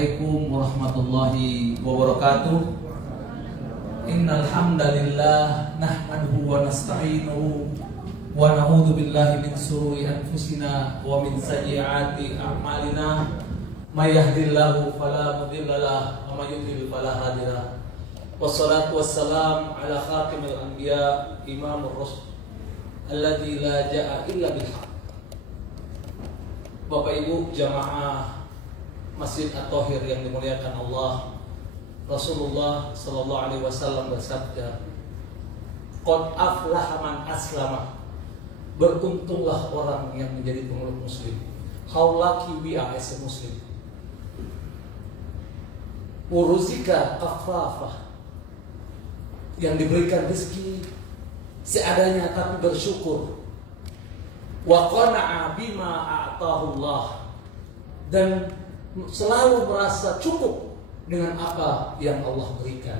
Assalamualaikum warahmatullahi wabarakatuh. Innal hamdalillah nahmaduhu wa nasta'inuhu wa na'udzu billahi min shururi anfusina wa min sayyiati a'malina. May yahdihillahu fala mudilla lahu wa may yudlil fala hadiya lahu. Wassalatu wassalamu ala khatimil anbiya imamur rusul alladzi la jaa'a illa bil haqq. Bapak Ibu jamaah Masjid At-Thahir yang dimuliakan Allah, Rasulullah sallallahu alaihi wasallam bersabda, "Qad aflaha man aslama." Beruntunglah orang yang menjadi pemeluk muslim. How lucky we are as a Muslim. Uruzika kafafah, yang diberikan rezeki seadanya tapi bersyukur. Wa qana'a bima a'tahu Allah, dan selalu merasa cukup dengan apa yang Allah berikan.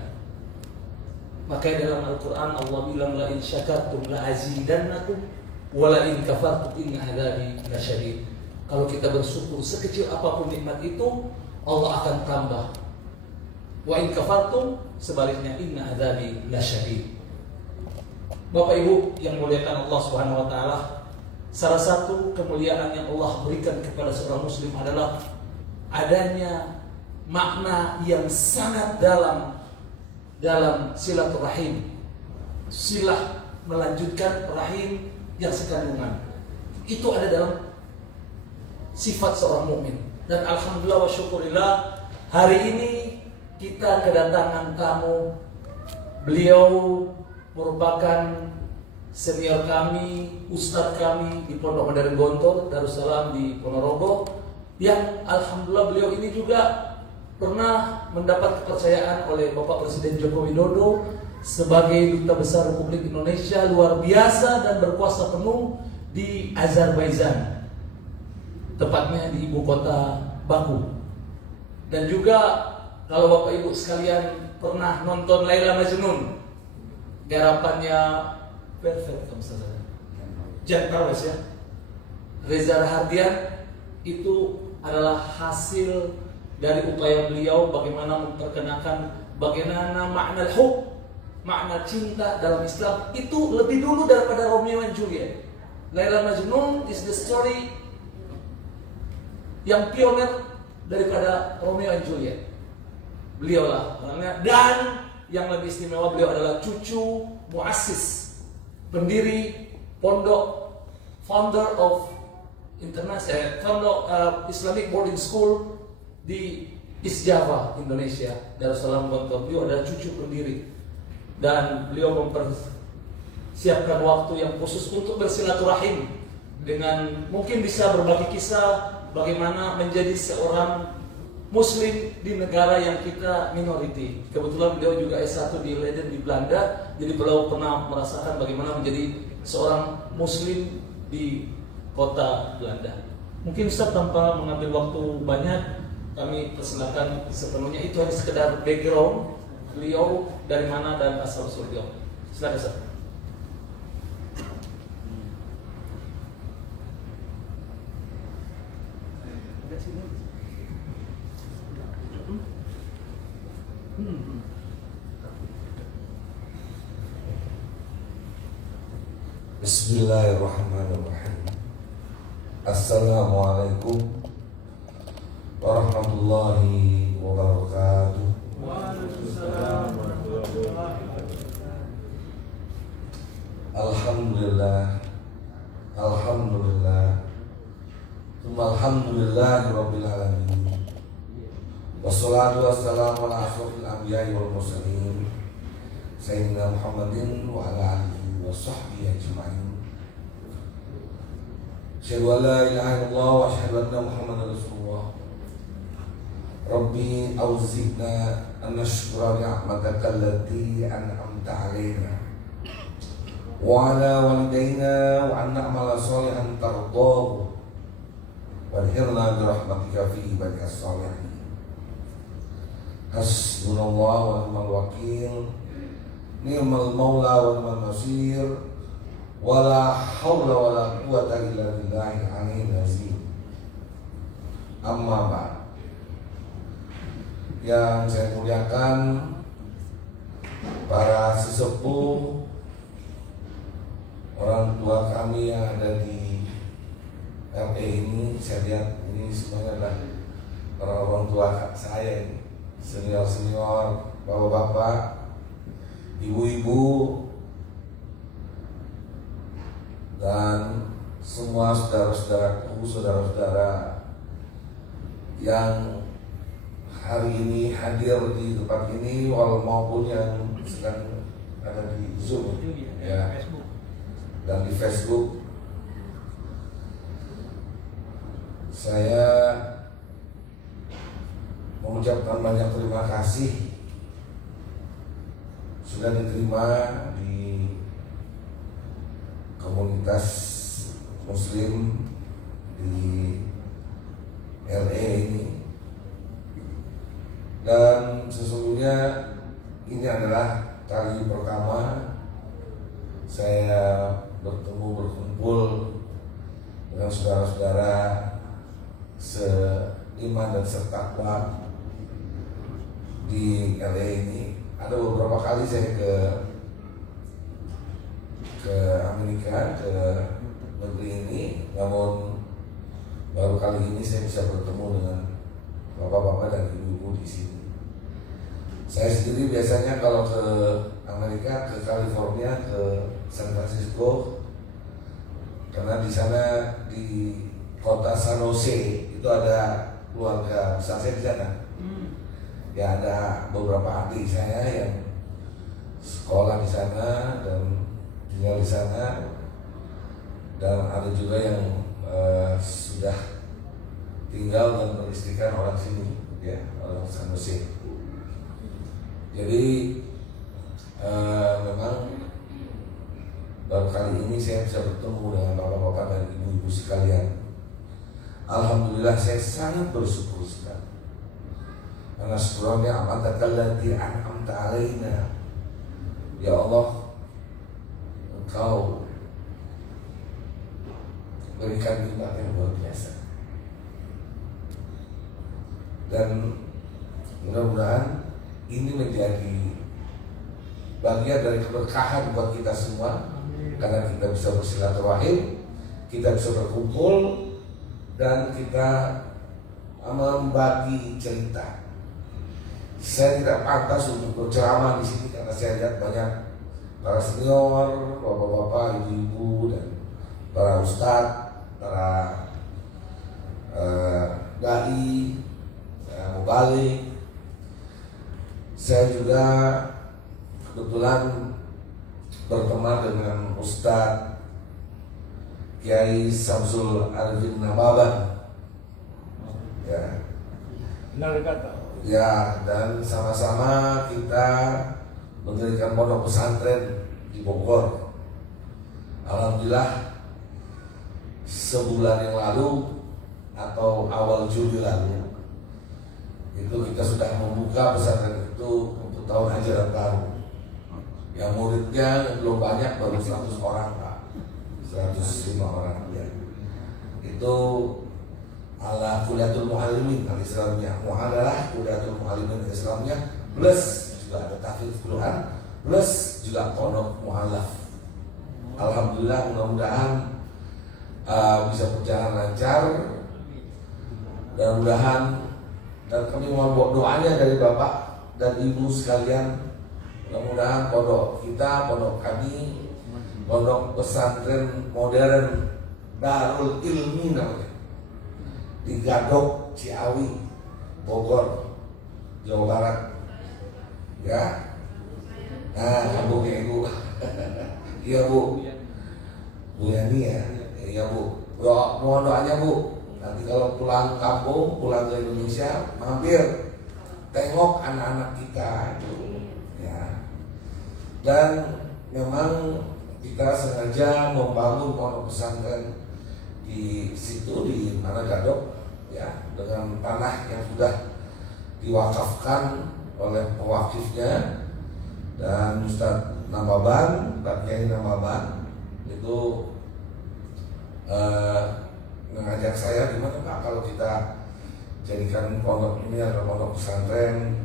Maka dalam Al-Quran Allah bilang, la in syakartum la azidannakum wa la in kafartum inna adzabi lasyadid. Kalau kita bersyukur sekecil apapun nikmat itu, Allah akan tambah. Wa in kafartum, sebaliknya, inna adzabi lasyadid. Bapak Ibu yang muliakan Allah Subhanahu wa taala, salah satu kemuliaan yang Allah berikan kepada seorang muslim adalah adanya makna yang sangat dalam silaturahim. Silah melanjutkan rahim yang sekandungan. Itu ada dalam sifat seorang mukmin. Dan alhamdulillah wa syukurillah, hari ini kita kedatangan tamu. Beliau merupakan senior kami, ustadz kami di Pondok Modern Gontor Darussalam di Ponorogo, yang alhamdulillah beliau ini juga pernah mendapat kepercayaan oleh Bapak Presiden Joko Widodo sebagai Duta Besar Republik Indonesia luar biasa dan berkuasa penuh di Azerbaijan, tepatnya di ibu kota Baku. Dan juga kalau Bapak Ibu sekalian pernah nonton Laila Majnun, garapannya perfect Jan Carles ya, Reza Rahardian, itu adalah hasil dari upaya beliau bagaimana memperkenalkan bagaimana makna hub, makna cinta dalam Islam itu lebih dulu daripada Romeo and Juliet. Laila Majnun is the story yang pioner daripada Romeo and Juliet. Beliau lah orangnya, dan yang lebih istimewa beliau adalah cucu muassis, pendiri pondok, founder of Pondok Islamic Boarding School di East Java, Indonesia, Darussalam Gontor. Beliau adalah cucu pendiri, dan beliau mempersiapkan waktu yang khusus untuk bersilaturahim dengan mungkin bisa berbagi kisah bagaimana menjadi seorang Muslim di negara yang kita minoriti. Kebetulan beliau juga S1 di Leiden di Belanda, jadi beliau pernah merasakan bagaimana menjadi seorang Muslim di kota Belanda. Mungkin Ustaz tanpa mengambil waktu banyak, kami persilakan sepenuhnya. Itu hanya sekedar background beliau, dari mana dan asal usul beliau. Silakan Ustaz. Bismillahirrahmanirrahim. Assalamualaikum warahmatullahi wabarakatuh. Waalaikumsalam warahmatullahi wabarakatuh. Alhamdulillah, alhamdulillah, alhamdulillahi rabbil alamin. Wassalatu wassalamu ala asrofil anbiya'i wal mursalin, Sayyidina Muhammadin wa ala alihi wa sahbihi ajma'in. Asyhadu an la ilaha illallah wa asyhadu anna Muhammadar Rasulullah. Rabbi auzi'na an nashkura ni'mataka allati an'amta 'alaina wa 'ala walidayna wa an na'mala shalihan tardahu walhirna bi rahmatika fi ibadika shalihin. Hasbunallah wa ni'mal wakil, ni'mal maula wa ni'mal nasir, wala haula wala quwwata illa billahil aliyyil azim. Amma ba'd. yang saya muliakan, para sesepuh, orang tua kami yang ada di LA ini, saya lihat ini semuanya adalah orang tua saya ini, senior-senior, bapak-bapak, ibu-ibu, dan semua saudara-saudaraku, saudara-saudara yang hari ini hadir di tempat ini, maupun yang sedang ada di Zoom ya, dan di Facebook. Saya mengucapkan banyak terima kasih sudah diterima di komunitas Muslim di LA ini, dan sesungguhnya ini adalah kali pertama saya berkumpul dengan saudara-saudara seiman dan setakwa di LA ini. Ada beberapa kali saya ke Amerika, ke negeri ini, namun baru kali ini saya bisa bertemu dengan bapak-bapak dan ibu-ibu di sini. Saya sendiri biasanya kalau ke Amerika, ke California, ke San Francisco, karena di sana di kota San Jose itu ada keluarga besar saya di sana. Ya, ada beberapa adik saya yang sekolah di sana dan tinggal di sana, dan ada juga yang sudah tinggal dan beristrikan orang sini, ya, orang San Jose. Jadi memang baru kali ini saya bisa bertemu dengan bapak-bapak dan ibu-ibu sekalian. Alhamdulillah, saya sangat bersyukur sekali. Karena syukurnya amantakallati an'amta alaina. Ya Allah, Engkau berikan nikmat yang luar biasa, dan mudah-mudahan ini menjadi bagian dari keberkahan buat kita semua, karena kita bisa bersilaturahim, kita bisa berkumpul, dan kita membagi cerita. Saya tidak pantas untuk berceramah di sini karena saya lihat banyak para senior, bapak-bapak, ibu-ibu, dan para ustadz, para dai, mubalik. Saya juga kebetulan berteman dengan Ustadz Kiai Samsul Arifin Nababan, ya. Benar kata. Ya, dan sama-sama kita mendirikan pondok pesantren di Bogor. Alhamdulillah, sebulan yang lalu atau awal Juli lalu itu kita sudah membuka pesantren itu untuk tahun ajaran baru. Yang muridnya belum banyak, baru 100 orang, Pak. 105 orang ya. Itu ala kuliatul muallimin al-Islamnya, muhadalah kuliatul muallimin al-Islamnya, plus juga ada tahfidz Quran, plus juga pondok mualaf. Alhamdulillah, mudah-mudahan bisa berjalan lancar, dan mudahan, dan kami mohon doanya dari Bapak dan Ibu sekalian, mudah-mudahan pondok kita, pondok kami, pondok pesantren modern Darul Ilmi namanya, di Gadok, Ciawi, Bogor, Jawa Barat, ya. Nah, kampungnya Ibu, iya Bu, Bu Yani ya, iya Bu. Mohon doanya Bu. Nanti kalau pulang kampung, pulang ke Indonesia, mampir tengok anak-anak kita, ya. Dan memang kita sengaja membangun pondok pesantren di situ, di mana Gadok, ya, dengan tanah yang sudah diwakafkan oleh pewakifnya, dan Ustadz Nababan, Pak Kiai Nababan itu mengajak saya, gimana Pak kalau kita jadikan pondok ini adalah pondok pesantren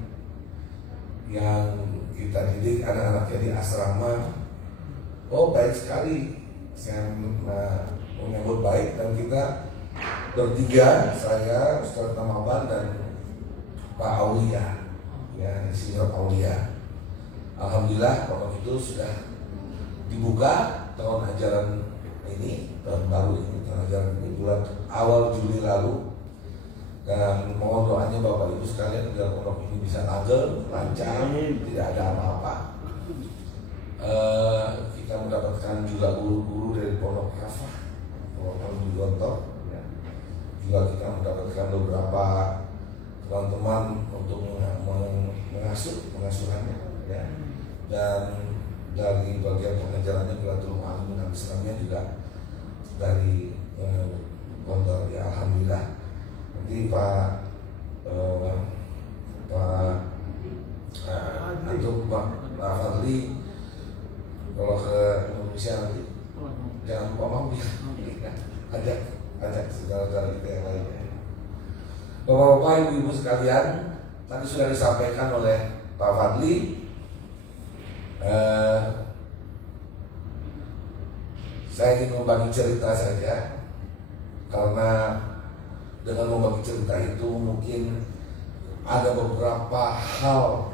yang kita didik anak-anaknya di asrama. Oh, baik sekali, saya menyambut baik, dan kita bertiga, saya, Ustaz Namaban dan Pak Aulia, ya, Senior Aulia. Alhamdulillah pondok itu sudah dibuka tahun ajaran ini, tahun baru ini, tahun ajaran ini, bulan awal Juli lalu. Dan mohon doanya Bapak Ibu sekalian agar pondok ini bisa langgeng, lancar, tidak ada apa-apa. Kita mendapatkan juga guru-guru dari pondok Kafah, pondok di Gontor. Ya. Juga kita mendapatkan beberapa teman-teman untuk pengasuhannya. Ya. Dan dari bagian pengajarannya Qiratul Mu'allim dan Islamnya juga dari Gontor. Ya, alhamdulillah. Nanti Pak Fadli kalau ke Indonesia nanti jangan lupa mampir, ajak saudara-saudara kita yang lainnya. Bapak-bapak, ibu-ibu sekalian, tadi sudah disampaikan oleh Pak Fadli. Saya ingin membagi cerita saja, karena dengan membagi cerita itu mungkin ada beberapa hal,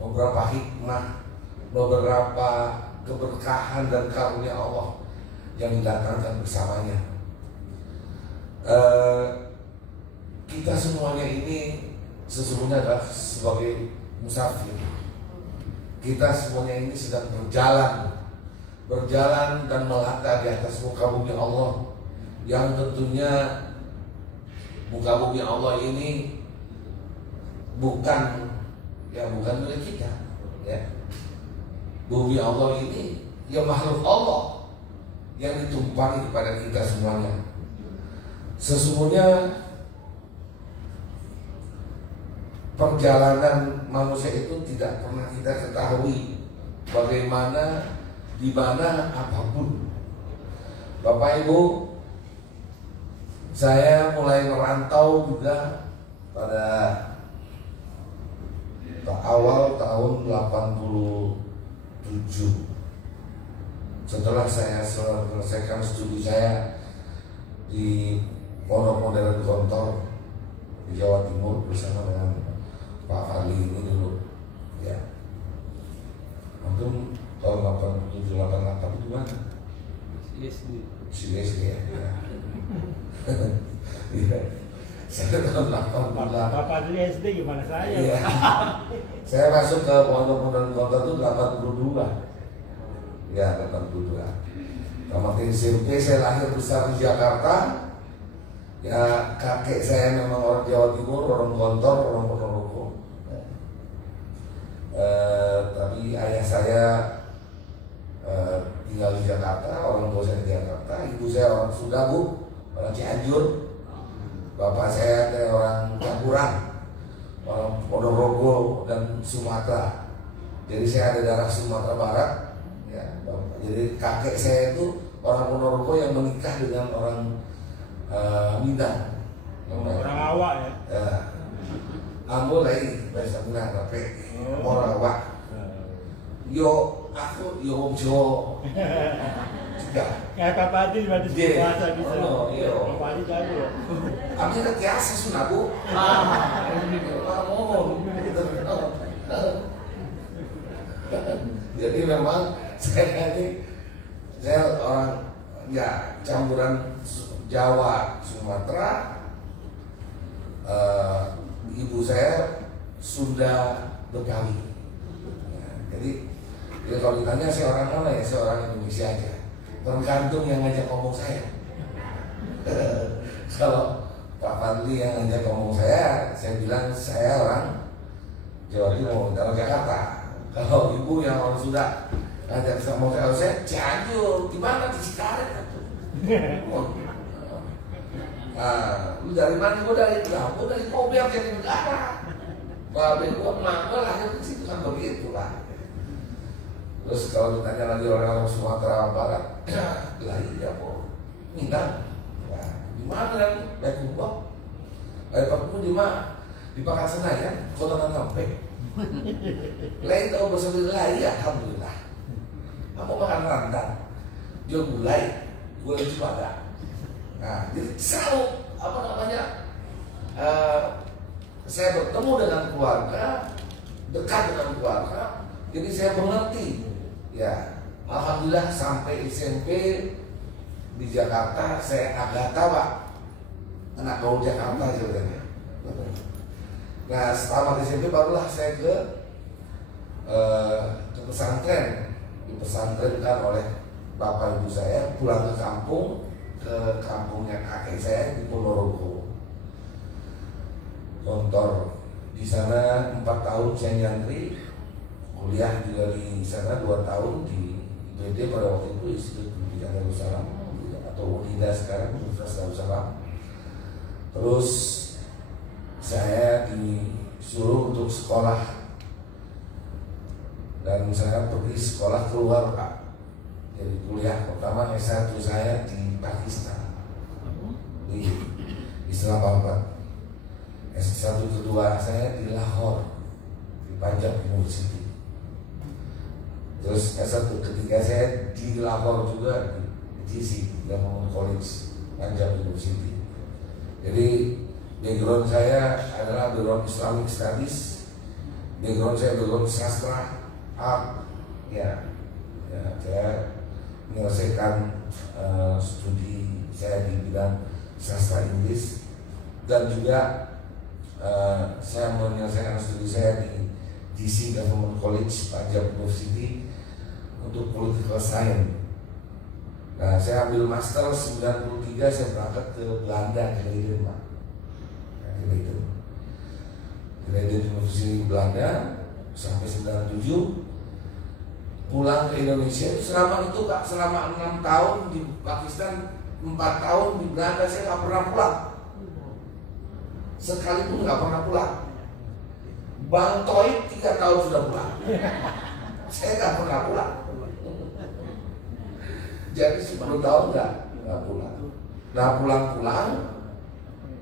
beberapa hikmah, beberapa keberkahan dan karunia Allah yang didatangkan bersamanya. Kita semuanya ini sesungguhnya adalah sebagai musafir. Kita semuanya ini sedang berjalan dan melata di atas muka bumi Allah, yang tentunya muka bumi Allah ini bukan milik kita, ya. Bumi Allah ini ya makhluk Allah yang ditumpangi kepada kita semuanya. Sesungguhnya perjalanan manusia itu tidak pernah kita ketahui bagaimana, di mana, apapun. Bapak Ibu, saya mulai merantau juga pada awal tahun 87. Setelah saya selesaikan studi saya di Pondok Modern Gontor di Jawa Timur bersama dengan Pak Fadli ini dulu, ya. Antum tahun 87, 88 itu mana? CSD ya. Iya. Saya tahun 88. Pak Fadli SD gimana saya? Iya. Saya masuk ke Pondok Modern Gontor itu 82. Ya, 82. Tamat SMP, saya lahir besar di Jakarta. Ya, kakek saya memang orang Jawa Timur, orang Gontor, orang Ponorogo. Tapi ayah saya tinggal di Jakarta, orang tua saya di Jakarta. Ibu saya orang Sunda, Bu, orang Cianjur. Bapak saya orang Campuran, orang Ponorogo dan Sumatera. Jadi saya ada darah Sumatera Barat. Ya, jadi kakek saya itu orang Ponorogo yang menikah dengan orang Minang. Orang awak ya? Ambo lain bahasa Minang tapi orang awak. Yo aku yo wong Jawa. Juga. Kayak Pak Fadli berarti bahasa bisa. Oh, iya. Pak Fadli jago ya. Kami kan biasa Sunda, Bu. Jadi memang saya orang ya campuran Jawa, Sumatera. Ibu saya Sunda Betawi. Ya, jadi kalau ditanya saya orang mana ya, saya orang Indonesia aja. Tergantung yang ngajak ngomong saya. Kalau Pak Fadli yang ngajak ngomong saya bilang saya orang Jawa Timur, orang Jakarta. Kalau ibu yang orang Sunda ngajak ngomong saya Cianjur, gimana di Cikaret? Lu dari mana? Gue dari mobil jadi negara. Bapak gue lahir di situ kan begitu lah. Terus kalau ditanya lagi orang-orang Sumatera Barat, lah iya kok Minang. Di mana kan? Baik Papua di Pakansari Senayan, kota Nanggampek. Lain tahu bahasa Belanda, ya alhamdulillah. Kamu makan rendang, dia gulai Cibadak. Nah, jadi selalu saya bertemu dengan keluarga, dekat dengan keluarga, jadi saya mengerti. Ya, alhamdulillah sampai SMP di Jakarta saya Agatha, Pak. Anak gaul Jakarta sebenarnya. Nah, setelah SMP barulah saya ke pesantren. Dipesantrenkan oleh bapak ibu saya, pulang ke kampungnya kakek saya di Ponorogo. Kontor di sana 4 tahun saya nyantri, kuliah juga di sana 2 tahun di IPD pada waktu itu, Institut Pendidikan Darussalam atau UNIDA sekarang, Universitas Darussalam. Terus saya disuruh untuk sekolah dan saya pergi sekolah keluar, Pak. Jadi kuliah pertama S1 saya di Pakistan, di Islamabad. S1 kedua saya di Lahore, di Punjab University. Terus S1 ketiga saya di Lahore juga, di GC, Government College, Punjab University. Jadi background saya adalah background Islamic Studies, background sastra, art, ya saya menyelesaikan studi saya di bidang sastra Inggris dan juga saya menyelesaikan studi saya di DC Government College, Punjab University untuk Political Science. Nah, saya ambil master 93, saya berangkat ke Belanda, ke Leiden, Pak. Ke Leiden University Belanda sampai 97, pulang ke Indonesia. Selama itu, Pak, selama 6 tahun di Pakistan, 4 tahun di Belanda, saya nggak pernah pulang. Sekalipun nggak pernah pulang. Bang Toy 3 tahun sudah pulang. Saya nggak pernah pulang. Jadi 10 tahun nggak pulang. Nah, pulang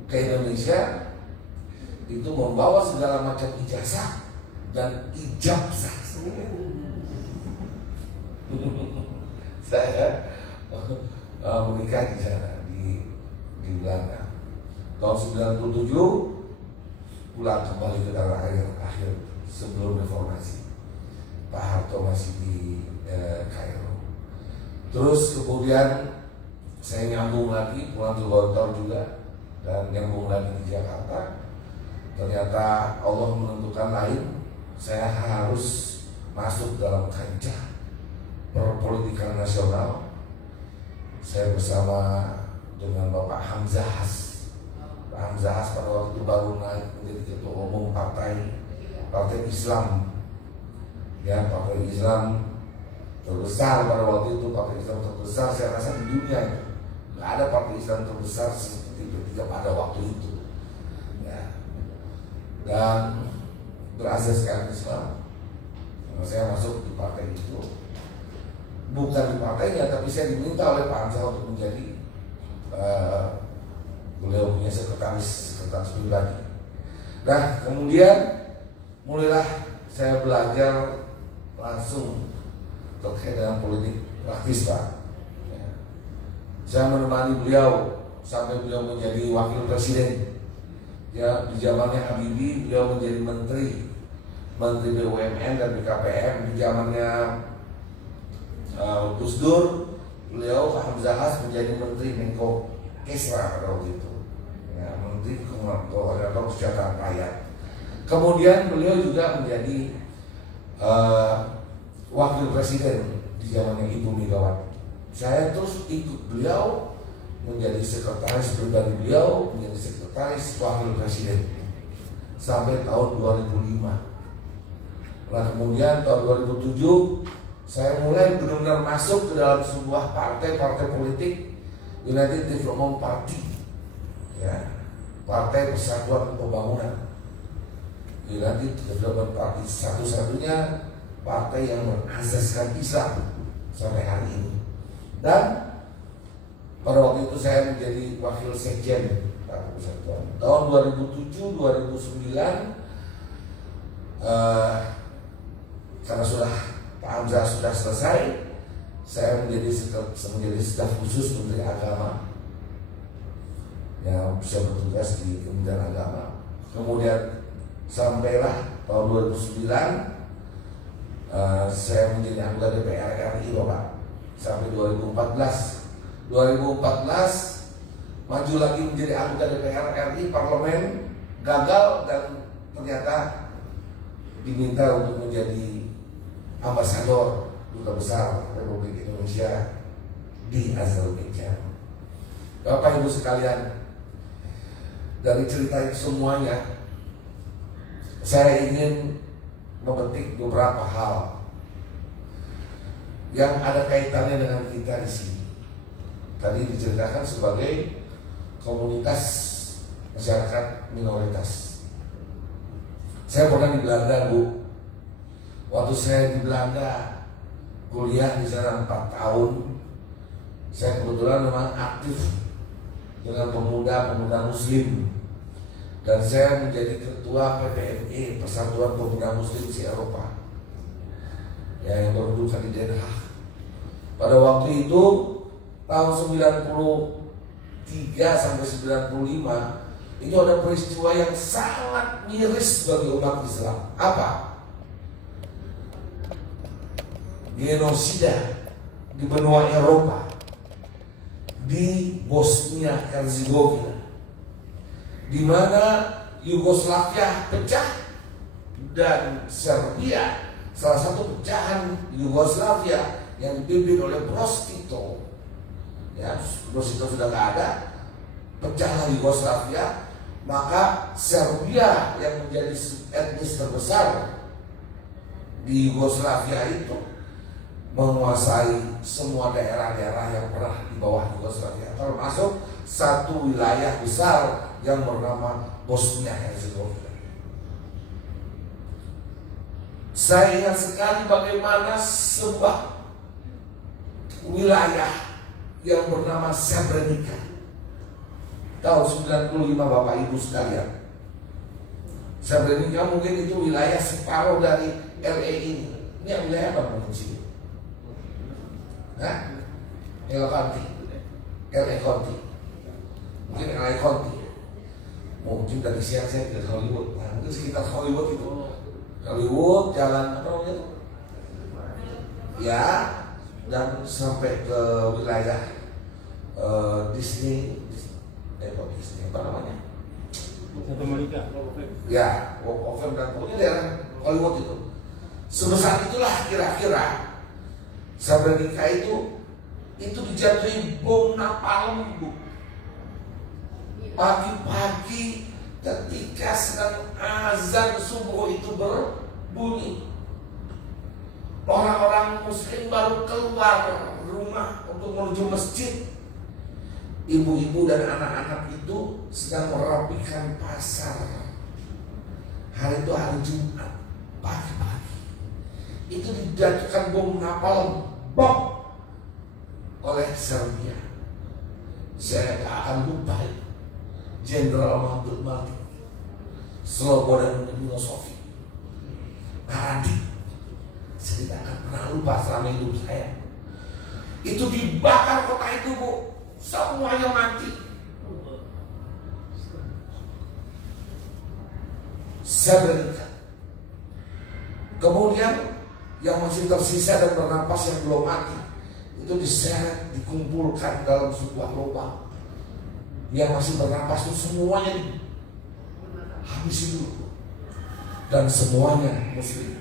ke Indonesia itu membawa segala macam ijazah dan ijazah. Saya menikah di sana di Belanda. Tahun 97 pulang kembali ke tanah akhir sebelum reformasi. Pak Harto masih di Kairo. Terus kemudian saya nyambung lagi, pulang ke Gontor juga dan nyambung lagi di Jakarta. Ternyata Allah menentukan lain, saya harus masuk dalam kancah perpolitikan nasional. Saya bersama dengan Bapak Hamzah Has. Pak Hamzah Has pada waktu itu baru naik menjadi ketua umum partai Islam. Ya, partai Islam terbesar pada waktu itu, partai Islam terbesar saya rasa di dunia itu. Nggak ada partai Islam terbesar seperti P3 pada waktu itu. Ya. Dan berasaskan Islam. Saya masuk di partai itu. Bukan di partainya, tapi saya diminta oleh Pak Hamzah untuk menjadi beliau punya sekretaris pribadi. Nah, kemudian mulailah saya belajar langsung terkait dengan politik praktis, Pak. Ya. Saya menemani beliau sampai beliau menjadi wakil presiden. Ya, di zamannya Habibie beliau menjadi menteri BUMN dan BKPM. Di zamannya Gus Dur, beliau Hamzah Has menjadi menteri Menko Kesra pada waktu itu. Ya, menteri Koordinator Kesejahteraan Rakyat. Kemudian beliau juga menjadi wakil presiden di zamannya Ibu Megawati. Saya terus ikut beliau menjadi sekretaris pribadi beliau, menjadi sekretaris wakil presiden sampai tahun 2005. Nah, kemudian tahun 2007 saya mulai benar-benar masuk ke dalam sebuah partai politik, United Development Party, ya, Partai Persatuan Pembangunan. United Development Party satu-satunya partai yang berasaskan Islam sampai hari ini. Dan pada waktu itu saya menjadi wakil sekjen Tahun 2007, 2009 karena Pak Hamzah sudah selesai, saya menjadi staf khusus Menteri Agama yang bisa bertugas di Kementerian Agama. Kemudian sampailah tahun 2009 saya menjadi anggota DPR RI Bapak sampai 2014 maju lagi menjadi anggota DPR RI, parlemen gagal dan ternyata diminta untuk menjadi ambasador duta besar Republik Indonesia di Azerbaijan. Bapak Ibu sekalian, dari cerita itu semuanya saya ingin memetik beberapa hal yang ada kaitannya dengan kita di sini. Tadi diceritakan sebagai komunitas masyarakat minoritas. Saya pernah di Belanda, Bu. Waktu saya di Belanda kuliah di sana 4 tahun, saya kebetulan memang aktif dengan pemuda-pemuda Muslim, dan saya menjadi ketua PPME, Persatuan Pemuda Muslim di Eropa, yang berdudukan di Den Haag. Pada waktu itu tahun 93 sampai 95 ini ada peristiwa yang sangat miris bagi umat Islam. Apa? Genosida di benua Eropa, di Bosnia Herzegovina, di mana Yugoslavia pecah dan Serbia, salah satu pecahan Yugoslavia yang dipimpin oleh Broz Tito, ya, Broz Tito sudah tidak ada, pecahlah Yugoslavia, maka Serbia yang menjadi etnis terbesar di Yugoslavia itu menguasai semua daerah-daerah yang pernah di bawah Yugoslavia, termasuk satu wilayah besar yang bernama Bosnia Herzegovina. Saya ingat sekali bagaimana sebuah wilayah yang bernama Srebrenica, tahun 95 Bapak Ibu sekalian. Srebrenica mungkin itu wilayah separuh dari LA ini. Ini yang wilayah apa mungkin sini? Hah? LA County. LA County. Mungkin LA County. Mungkin dari siang saya ke Hollywood. Nah, mungkin sekitar Hollywood itu. Hollywood, jalan apa namanya itu? Ya, dan sampai ke wilayah Disney, Disney apa namanya? Satu Monica. Ya, Walk of Fame dan pokoknya daerah Hollywood itu. Sebesar itulah kira-kira Srebrenica itu dijatuhi bom napalm, Bu. Pagi-pagi ketika sedang azan subuh itu berbunyi, orang-orang Muslim baru keluar rumah untuk menuju masjid. Ibu-ibu dan anak-anak itu sedang merapikan pasar. Hari itu hari Jumat, pagi-pagi itu dijatuhkan bom napalm, bom oleh Serbia. Saya tak akan lupa itu. Jenderal Mahmud Malik, Slobodan Milošević, Karadzic. Saya tidak akan pernah lupa selama hidup saya. Itu dibakar kota itu, Bu. Semuanya mati. Srebrenica. Kemudian yang masih tersisa dan bernapas yang belum mati itu diseret, dikumpulkan dalam sebuah lubang. Yang masih bernapas itu semuanya habis dulu, dan semuanya Muslim.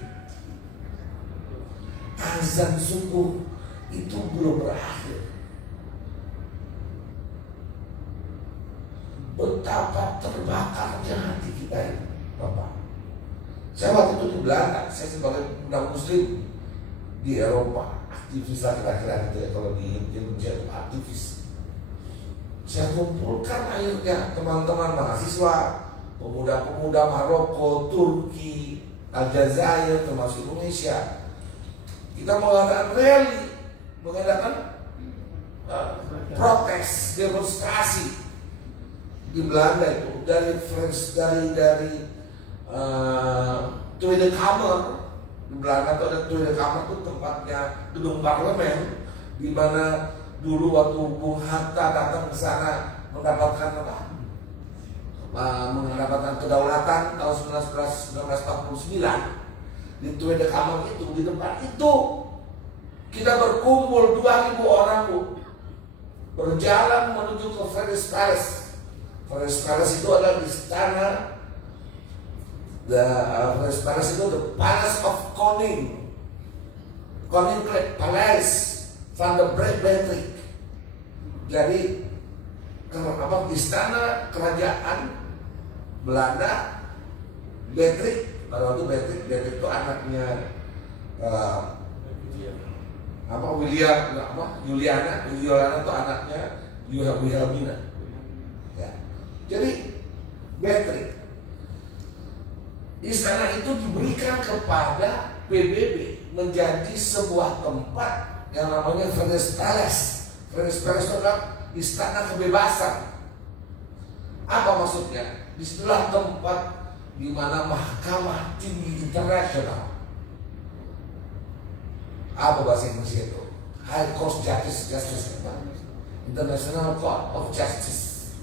Azan subuh itu belum berakhir. Betapa terbakarnya hati kita ini, Bapak. Saya waktu itu di Belanda, saya sebagai pemuda Muslim di Eropa, aktivis lah kira-kira gitu ya, kalau di Indonesia itu aktivis. Saya kumpulkan akhirnya teman-teman mahasiswa, pemuda-pemuda Maroko, Turki, Aljazair, termasuk Indonesia. Kita mengadakan rally, mengadakan protes, demonstrasi di Belanda itu dari Tweede Kamer. Di Belanda itu ada Tweede Kamer, itu tempatnya gedung parlemen, di mana dulu waktu Bung Hatta datang ke sana mendapatkan kedaulatan tahun 1949. Di Tweede Kamer itu, di tempat itu kita berkumpul 2.000 orang, Bu, berjalan menuju ke Versailles Palace. Versailles Palace itu adalah istana. Versailles Palace itu the Palace of Koning. Palace van der Breek. Jadi istana kerajaan Belanda Beatrix. Pada waktu Beatrix itu anaknya Juliana itu anaknya Wilhelmina. Ya. Jadi Beatrix, istana itu diberikan kepada PBB menjadi sebuah tempat yang namanya Versailles Palace. Versailles Palace itu adalah istana kebebasan. Apa maksudnya? Disitulah tempat di mana mahkamah tinggi internasional, apa bahasa Inggris itu? High Court Justice, International Court of Justice.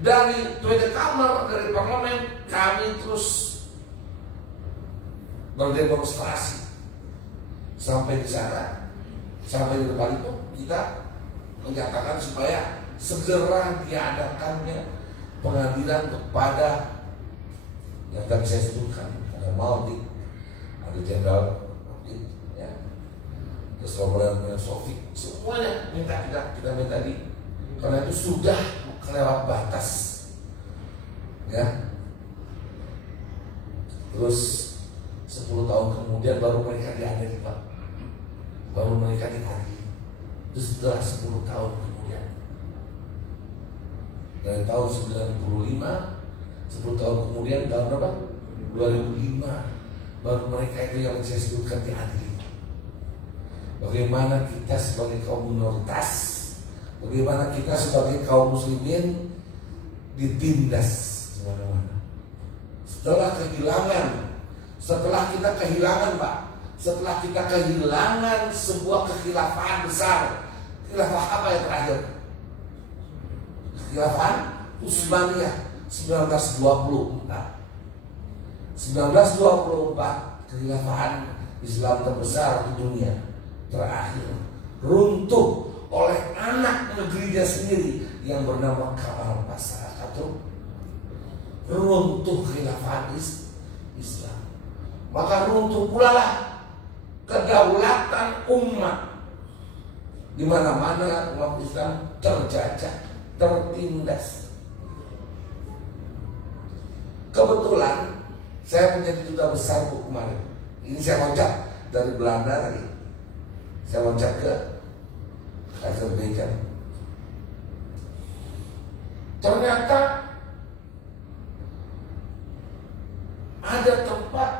Dari Tweede Kamer, dari parlemen, kami terus berdemonstrasi sampai di sana, sampai di depan itu kita menyatakan supaya segera diadakannya pengadilan kepada yang tadi saya sebutkan, ada Maldi, ada Jenderal Maldi, ya, terus Romulan Sofik, semuanya kita minta karena itu sudah kelewat batas, ya. Terus 10 tahun kemudian baru mereka diadili, Pak, baru mereka diadili. Itu setelah 10 tahun kemudian. Dari tahun 95, 10 tahun kemudian, tahun berapa? 2005, baru mereka itu yang saya sebutkan diadili. Bagaimana kita sebagai kaum minoritas, bagaimana kita sebagai kaum muslimin ditindas kemana-mana. Setelah kita kehilangan, Pak, setelah kita kehilangan sebuah kekhilafan besar. Khilafah apa yang terakhir? Khilafah Utsmaniyah 1924. 1924 kekhilafan Islam terbesar di dunia terakhir runtuh oleh anak negerinya sendiri yang bernama Kamal Pasar atau runtuh khilafah Islam. Maka runtuh pula lah kedaulatan umat. Di mana-mana umat Islam terjajah, tertindas. Kebetulan saya menjadi duta besar kemarin. Ini saya loncat dari Belanda tadi. Saya loncat ke Azerbaijan. Ternyata ada tempat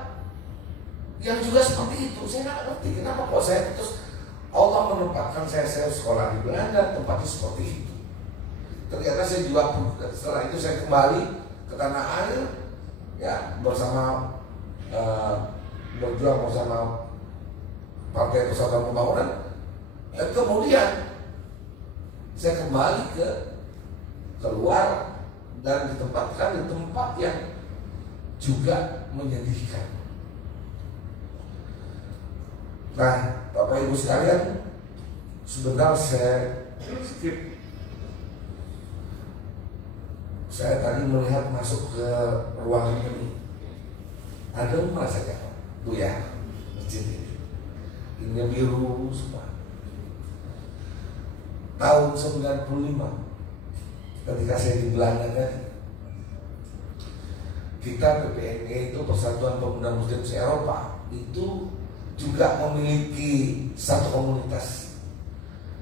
yang juga seperti itu. Saya nggak ngerti kenapa kok saya terus Allah menempatkan saya sekolah di Belanda tempatnya seperti itu. Ternyata saya juga setelah itu saya kembali ke tanah air, ya, bersama berjuang bersama Partai Persatuan Pembangunan. Dan kemudian saya kembali keluar dan ditempatkan di tempat yang juga menyedihkan. Nah, Bapak Ibu sekalian, sebentar saya skip. Saya tadi melihat masuk ke ruangan ini. Ada rumah saja, Bu, ya, masjid ini. Ini biru semua. Tahun 95, ketika saya di Belanda tadi, kita PPNE itu Persatuan Pemuda Muslim se-Eropa itu juga memiliki satu komunitas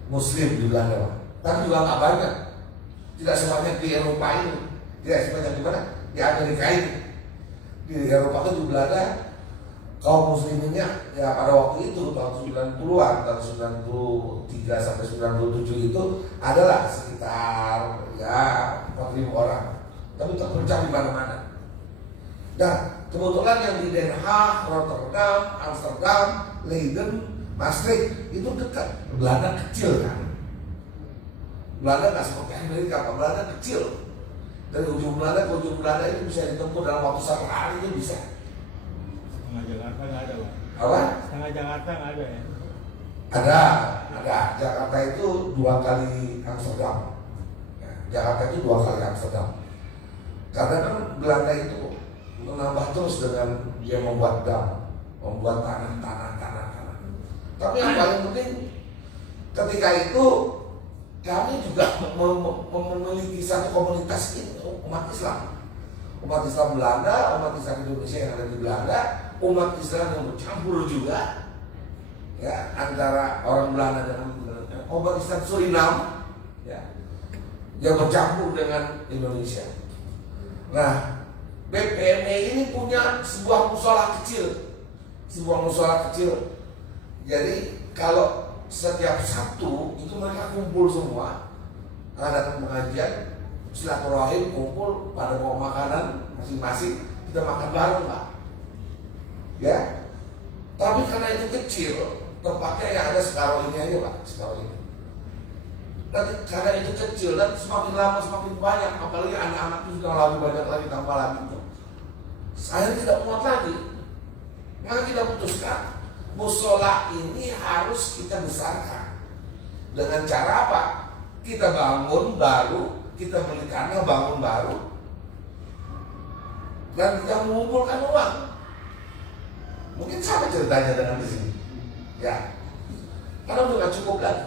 Muslim di Belanda, Pak. Tapi juga nggak banyak. Tidak sebanyak di Eropa ini, tidak sebanyak di mana? Di Amerika ini. Di Eropa itu di Belanda kaum musliminnya ya pada waktu itu tahun 90-an, tahun 93 sampai 97 itu adalah sekitar ya 4.000 orang, tapi terpecah di mana-mana. Dan kebetulan yang di Den Haag, Rotterdam, Amsterdam, Leiden, Maastricht itu dekat. Belanda kecil kan. Belanda nggak seperti Amerika, Belanda kecil. Dari ujung Belanda ke ujung Belanda itu bisa ditempuh dalam waktu 1 hari itu bisa. Setengah Jakarta nggak ada, Pak. Apa? Setengah Jakarta nggak ada ya? Ada. Jakarta itu 2 kali Amsterdam. Ya, Jakarta itu 2 kali Amsterdam. Karena kan Belanda itu menambah terus dengan dia membuat dam, membuat tanah. Tapi yang paling penting ketika itu kami juga memiliki satu komunitas ini, umat Islam. Umat Islam Belanda, umat Islam Indonesia yang ada di Belanda, umat Islam yang bercampur juga ya antara orang Belanda dengan umat Islam Suriname ya, yang bercampur dengan Indonesia. Nah, BPME ini punya sebuah musola kecil. Jadi kalau setiap Sabtu itu mereka kumpul semua, adakan pengajian, silaturahim, kumpul pada bawa makanan masing-masing, kita makan bareng Pak. Ya, tapi karena itu kecil, tempatnya yang ada sekarang ini aja Pak, sekarang ini. Dan karena itu kecil dan semakin lama semakin banyak, apalagi anak-anak itu sudah lebih banyak lagi, tambah lagi. Saya tidak muat lagi, maka kita putuskan musola ini harus kita besarkan. Dengan cara apa? Kita bangun baru, kita beli tanah bangun baru, dan kita mengumpulkan uang. Mungkin sama ceritanya dengan di sini, ya. Karena udah gak cukup lagi.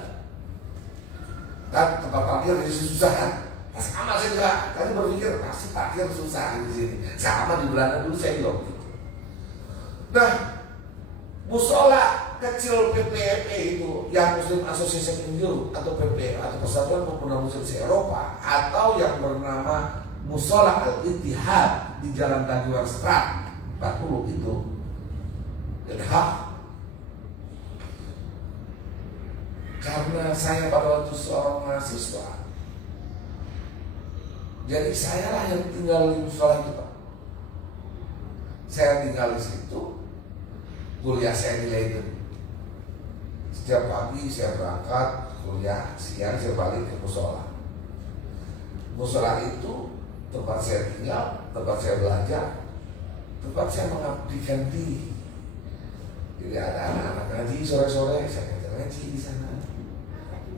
Dan tempat parkir di sini susah kan? Sama saya juga. Tadi berpikir pasti parkir susah di sini. Sama di Belanda dulu saya juga begitu. Nah, musola kecil PPME itu yang Muslim Association Europe atau PPE atau Persatuan Pemuda Muslim se-Eropa, atau yang bernama Musola Al-Ittihad di Jalan Daguan Strat 40 itu Den Haag. Karena saya pada waktu seorang mahasiswa, jadi saya lah yang tinggal di musola itu Pak. Saya tinggal di situ, kuliah saya di Leiden. Setiap pagi saya berangkat kuliah, siang saya balik ke musola. Musola itu tempat saya tinggal, tempat saya belajar, tempat saya mengabdikan diri. Jadi ada anak-anak ngaji sore-sore, saya ngaji di sana.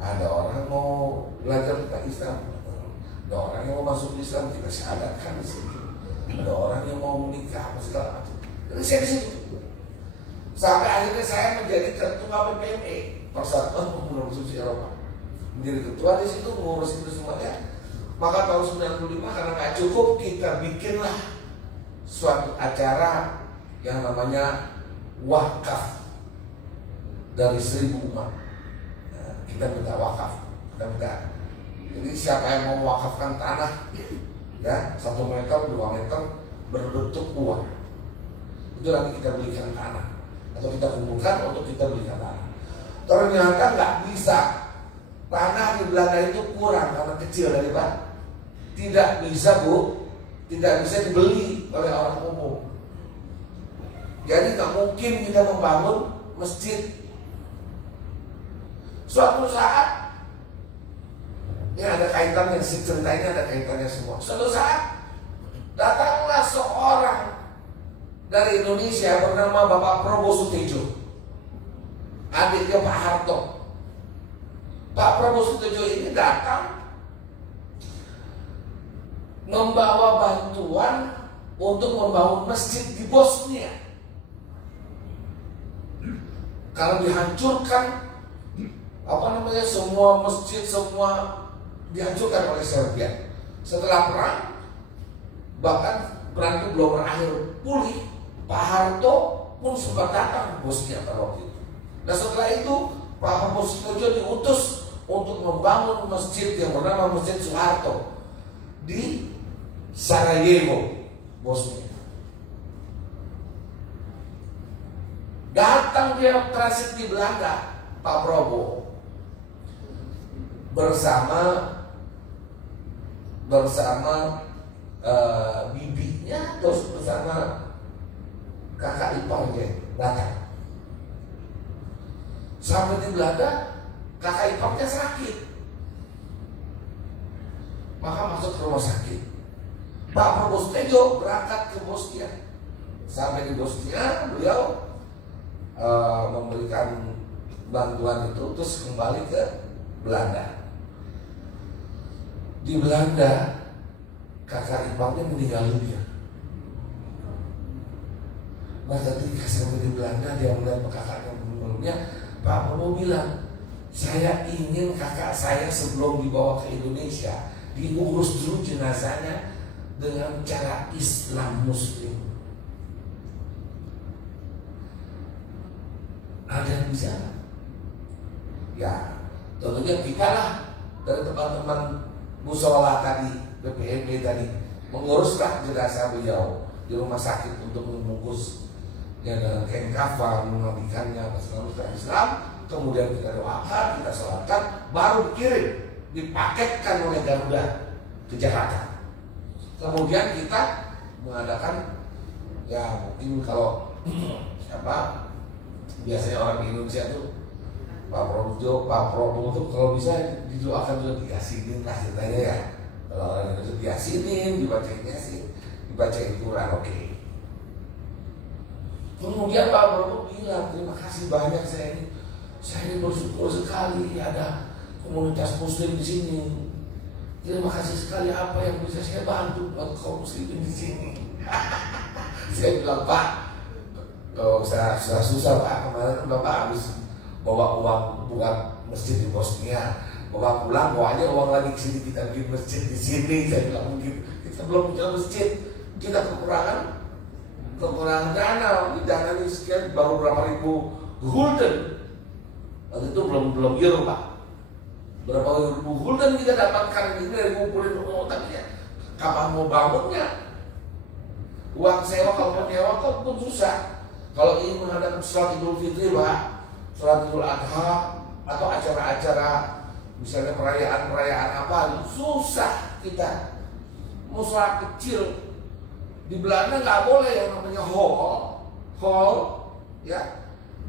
Ada orang mau belajar tentang Islam, ada orang yang mau masuk Islam, kita syahadatkan di situ. Ada orang yang mau menikah, segala macam. Jadi saya di situ. Sampai akhirnya saya menjadi ketua PPME, Persatuan Pemuda Muslim se-Eropa. Menjadi ketua di situ, mengurus itu semuanya. Maka tahun 95 karena nggak cukup, kita bikinlah suatu acara yang namanya wakaf dari 1000 umat. Kita minta wakaf, kita minta. Jadi siapa yang mau wakafkan tanah, ya 1 meter, 2 meter berbentuk uang, itu nanti kita belikan tanah, atau kita kumpulkan untuk kita belikan tanah. Ternyata nggak bisa, tanah di Belanda itu kurang karena kecil dari Pak. Tidak bisa Bu, tidak bisa dibeli oleh orang umum. Jadi nggak mungkin kita membangun masjid. Suatu saat, ini ada kaitannya, cerita ini ada kaitannya semua. Suatu saat, datanglah seorang dari Indonesia bernama Bapak Prabowo Sutejo, adiknya Pak Harto. Pak Prabowo Sutejo ini datang membawa bantuan untuk membangun masjid di Bosnia. Kalau dihancurkan semua masjid, semua dihancurkan oleh Serbia. Setelah perang, bahkan perang itu belum berakhir pulih, Pak Harto pun sempat datang ke Bosnia pada waktu itu. Nah setelah itu Pak Prabowo Sutejo diutus untuk membangun masjid yang bernama Masjid Soeharto di Sarajevo, Bosnia. datang dia transit di Belanda, Pak Prabowo bersama bibinya, terus bersama kakak iparnya datang. Sampai di Belanda, kakak iparnya sakit, maka masuk ke rumah sakit. Pak Prabowo Sutejo berangkat ke Bosnia. Sampai di Bosnia, beliau memberikan bantuan itu, terus kembali ke Belanda. Di Belanda, kakak iparnya meninggal dunia. Nah, ketika sampai di Belanda, dia melihat kakaknya meninggal dunia. Pak Prabowo bilang, saya ingin kakak saya sebelum dibawa ke Indonesia diurus dulu jenazahnya dengan cara Islam Muslim. Ada yang bisa? Ya, tentunya kita lah dari teman-teman musola tadi, BPMB tadi, menguruslah jenazah beliau di rumah sakit untuk membungkus ya dengan kain kafan, mengabikannya ke Islam, kemudian kita doakan, kita sholatkan, baru dikirim, dipaketkan oleh Garuda ke Jakarta. Kemudian kita mengadakan, ya mungkin kalau apa biasanya orang di Indonesia tuh Pak Prabowo tuh kalau bisa didoakan juga diyasinin lah ceritanya ya. Kalau orang Indonesia diyasinin, dibacain Yasin, dibacain Quran, oke. Kemudian Pak Prabowo bilang, terima kasih banyak saya ini bersyukur sekali ada komunitas Muslim di sini. Terima kasih sekali apa yang bisa saya bantu buat kaum Muslimin di sini. Saya bilang, Pak, saya susah Pak, kemarin Bapak habis bawa uang buat masjid di Bosnia, bawa pulang bawa aja uang lagi ke sini, kita bikin masjid di sini. Saya bilang begitu, kita belum punya masjid, kita kekurangan dana. Ini dana ini sekian baru berapa ribu gulden. Waktu itu belum euro Pak. Berapa ribu gulden kita dapatkan ini dari ngumpulin tapi ya kapan mau bangunnya? Uang sewa kalau mau nyewa kok pun susah. Kalau ingin mengadakan sholat Idul Fitri Pak, sholat Idul Adha atau acara-acara misalnya perayaan apa, susah kita. Mau sholat kecil di Belanda nggak boleh yang namanya hall ya,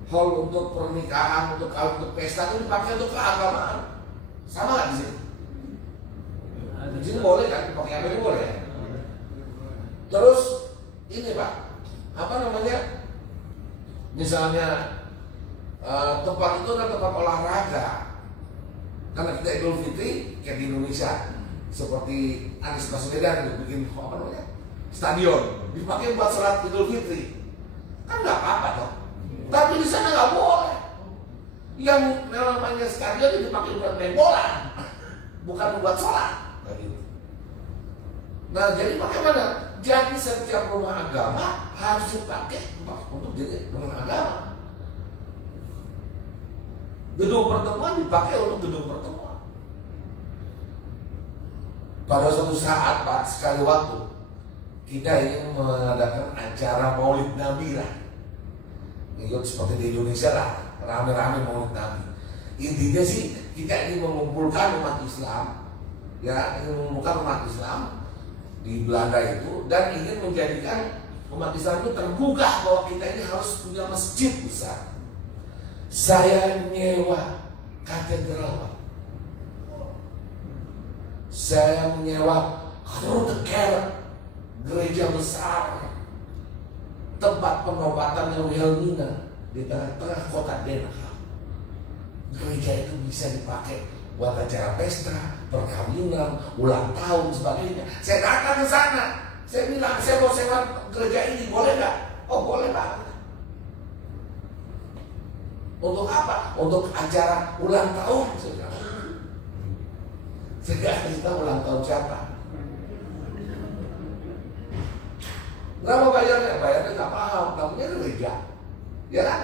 hall untuk pernikahan, untuk pesta itu dipakai untuk keagamaan. Sama nggak di sini? Di sini boleh kan dipakai apa ini boleh? Terus ini Pak, apa namanya? Misalnya tempat itu adalah tempat olahraga. Karena kita Idul Fitri kayak di Indonesia, seperti Anies Baswedan bikin apa namanya? Stadion dipakai buat sholat Idul Fitri, kan nggak apa-apa toh. Tapi di sana nggak boleh. Yang namanya stadion dipakai buat main bola, bukan buat sholat. Nah jadi bagaimana? Jadi setiap rumah agama harus dipakai untuk jadi rumah agama. Gedung pertemuan dipakai untuk gedung pertemuan. Pada suatu saat Pak, sekali waktu kita ingin mengadakan acara Maulid Nabi lah. Ikut seperti di Indonesia lah, rame-rame Maulid Nabi. Intinya sih kita ingin mengumpulkan umat Islam, ya ingin mengumpulkan umat Islam di Belanda itu dan ingin menjadikan umat Islam itu tergugah bahwa kita ini harus punya masjid besar. Saya nyewa katedral, saya menyewa Grote Kerk, gereja besar, tempat penobatan Wilhelmina di tengah-tengah kota Den Haag. Gereja itu bisa dipakai buat acara pesta, perkawinan, ulang tahun, sebagainya. Saya datang ke sana, saya bilang saya mau sewa gereja ini, boleh nggak? Oh boleh Pak. Untuk apa? Untuk acara ulang tahun. Saya nggak kasih tahu ulang tahun siapa. Berapa bayarnya? Bayarnya nggak paham, namanya gereja, ya kan?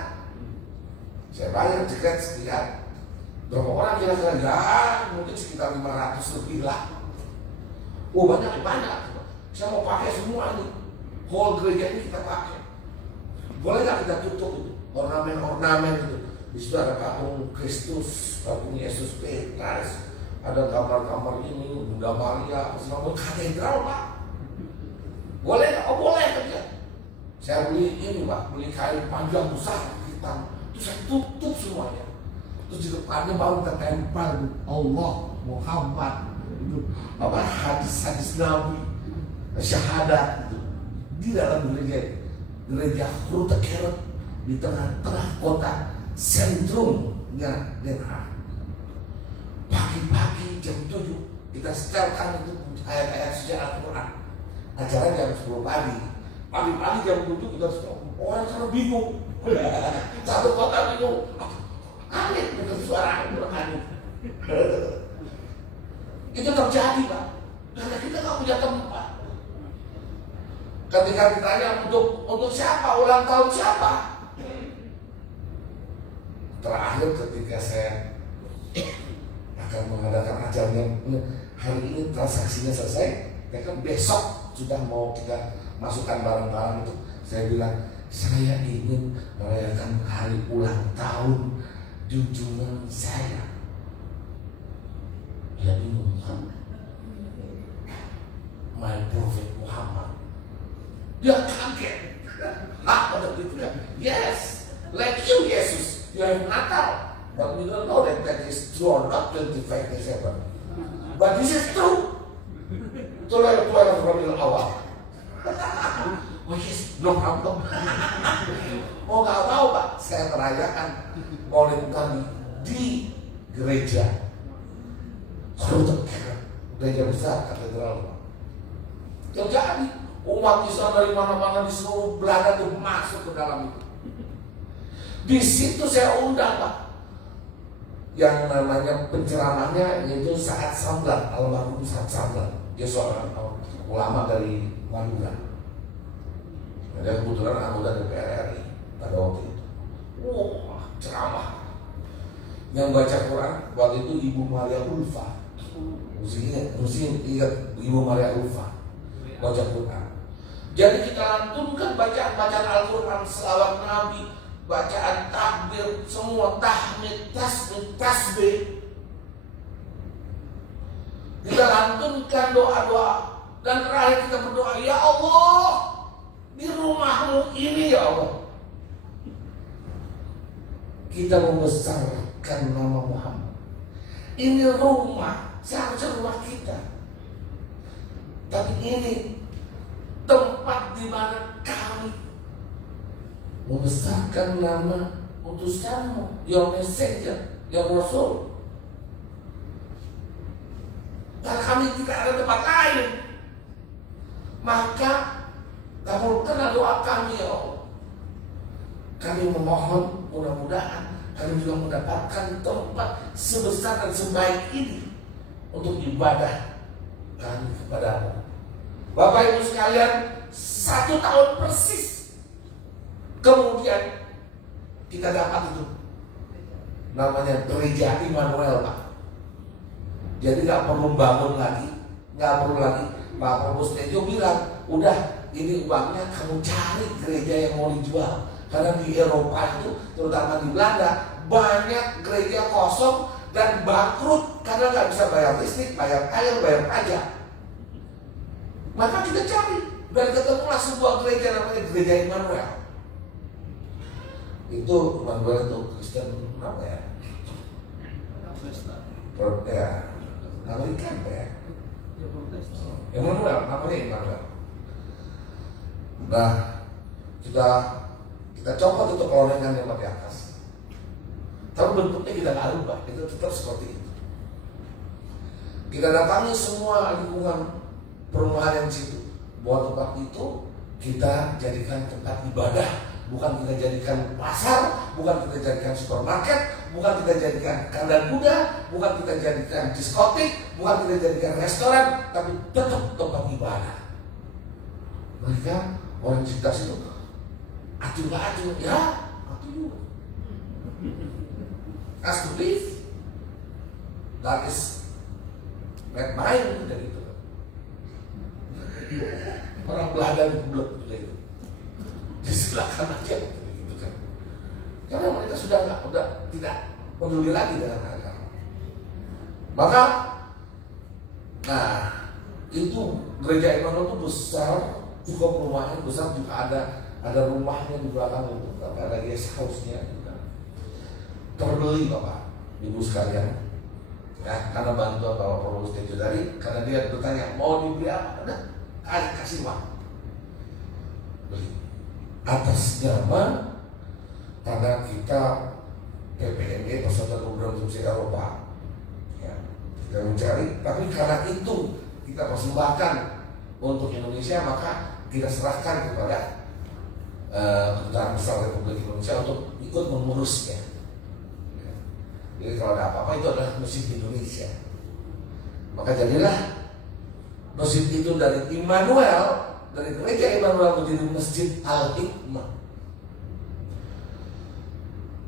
Saya bayar tiket sekian. Berapa orang kira-kira? Ya, mungkin sekitar 500 lebih lah. Oh banyak. Saya mau pakai semua ini. Hall gereja ini kita pakai. Boleh nggak kita tutup itu? ornamen-ornamen itu. Di situ ada patung Kristus, patung Yesus Petrus, ada gambar-gambar ini, Bunda Maria, semua katedral Pak. Boleh nggak? Oh boleh kan. Saya beli ini Pak, beli kain panjang besar hitam, terus saya tutup semuanya. Terus di depannya baru tertempel Allah Muhammad itu apa hadis-hadis Nabi, syahadat itu di dalam gereja Kruta Kerot di tengah-tengah kota sentrumnya Den Haag. Pagi-pagi jam 7 kita setelkan itu ayat-ayat sejarah Al-Quran. Acara jam 10 pagi. Pagi-pagi jam 7 kita setel. Orang sana bingung. Satu kota bingung. Aneh dengan suara Al-Quran. Itu terjadi Pak. Karena kita nggak punya tempat. Ketika ditanya untuk siapa, ulang tahun siapa? Terakhir ketika saya akan mengadakan acaranya, hari ini transaksinya selesai, ya kan besok sudah mau kita masukkan barang-barang itu. Saya bilang, saya ingin merayakan hari ulang tahun junjungan saya. Dia bingung kan? My Prophet Muhammad. Dia kaget. Pada itu ya, yes, like you Yesus, you have Natal, but we don't know that is true or not 25 December. But this is true. Itulah Rabiul Awal. Oh yes, no problem. Oh nggak tahu Pak, saya merayakan Maulid kami di gereja gereja besar katedral. Yang jadi umat Islam dari mana-mana di seluruh Belanda itu masuk ke dalam itu. Di situ saya undang Pak, yang namanya penceramahnya yaitu Saad Samlan, almarhum Saad Samlan. Dia seorang ulama dari Madura. Dia kebetulan anggota DPR RI pada waktu itu. Wah, ceramah. Yang baca Quran waktu itu Ibu Maria Ulfa. Mesti ingat Ibu Maria Ulfa baca Quran. Jadi kita lantunkan bacaan Al-Quran, selawat Nabi, bacaan takbir, semua tahmid, tasbih. Kita lantunkan doa-doa dan terakhir kita berdoa, ya Allah, di rumahmu ini ya Allah, kita membesarkan nama Muhammad. Ini rumah, seharusnya rumah kita. Tapi ini tempat di mana kami membesarkan nama utusanmu, your messenger, your rasul. Karena kami tidak ada tempat lain, maka kabulkanlah doa kami ya Allah. Kami memohon mudah-mudahan kami juga mendapatkan tempat sebesar dan sebaik ini untuk ibadah kami kepadamu. Bapak Ibu sekalian, 1 tahun persis kemudian kita dapat itu namanya gereja Immanuel Pak. Jadi nggak perlu bangun lagi, nggak perlu lagi. Pak Prabowo Sutejo bilang, udah ini uangnya kamu cari gereja yang mau dijual. Karena di Eropa itu, terutama di Belanda, banyak gereja kosong dan bangkrut karena nggak bisa bayar listrik, bayar air, bayar pajak. Maka kita cari dan ketemulah sebuah gereja namanya Gereja Immanuel. Itu Immanuel itu Kristen apa ya? Ya, Amerikan ya. Immanuel, namanya Immanuel. Nah, kita coba tutup kolongan yang di atas. Tapi bentuknya kita nggak rubah, itu tetap seperti itu. Kita datangi semua lingkungan perumahan yang di situ. Buat tempat itu kita jadikan tempat ibadah, bukan kita jadikan pasar, bukan kita jadikan supermarket, bukan kita jadikan kandang kuda, bukan kita jadikan diskotik, bukan kita jadikan restoran, tapi tetap tempat ibadah. Mereka orang sekitar situ, acuh ya, acuh. As to live, that is not mine, dan itu. Orang Belanda itu belum juga itu. Di sebelah kanan aja gitu kan. sudah tidak peduli lagi dengan agama. Maka, nah itu gereja Immanuel itu besar, cukup rumahnya besar, juga ada rumahnya di belakang itu, ada guest house-nya juga. Terbeli Bapak, Ibu sekalian, ya, karena bantuan Bapak Prabowo Setiajudari, karena dia bertanya mau dibeli apa, udah kasih uang, beli atas nama karena kita PPNG Persatuan Program Studi Eropa, ya, kita mencari, tapi karena itu kita persembahkan untuk Indonesia, maka kita serahkan kepada Kedutaan Besar Republik Indonesia untuk ikut mengurusnya. Ya. Jadi kalau ada apa-apa itu adalah masjid Indonesia. Maka jadilah masjid itu dari Immanuel, dari gereja Immanuel menjadi Masjid Al-Hikmah.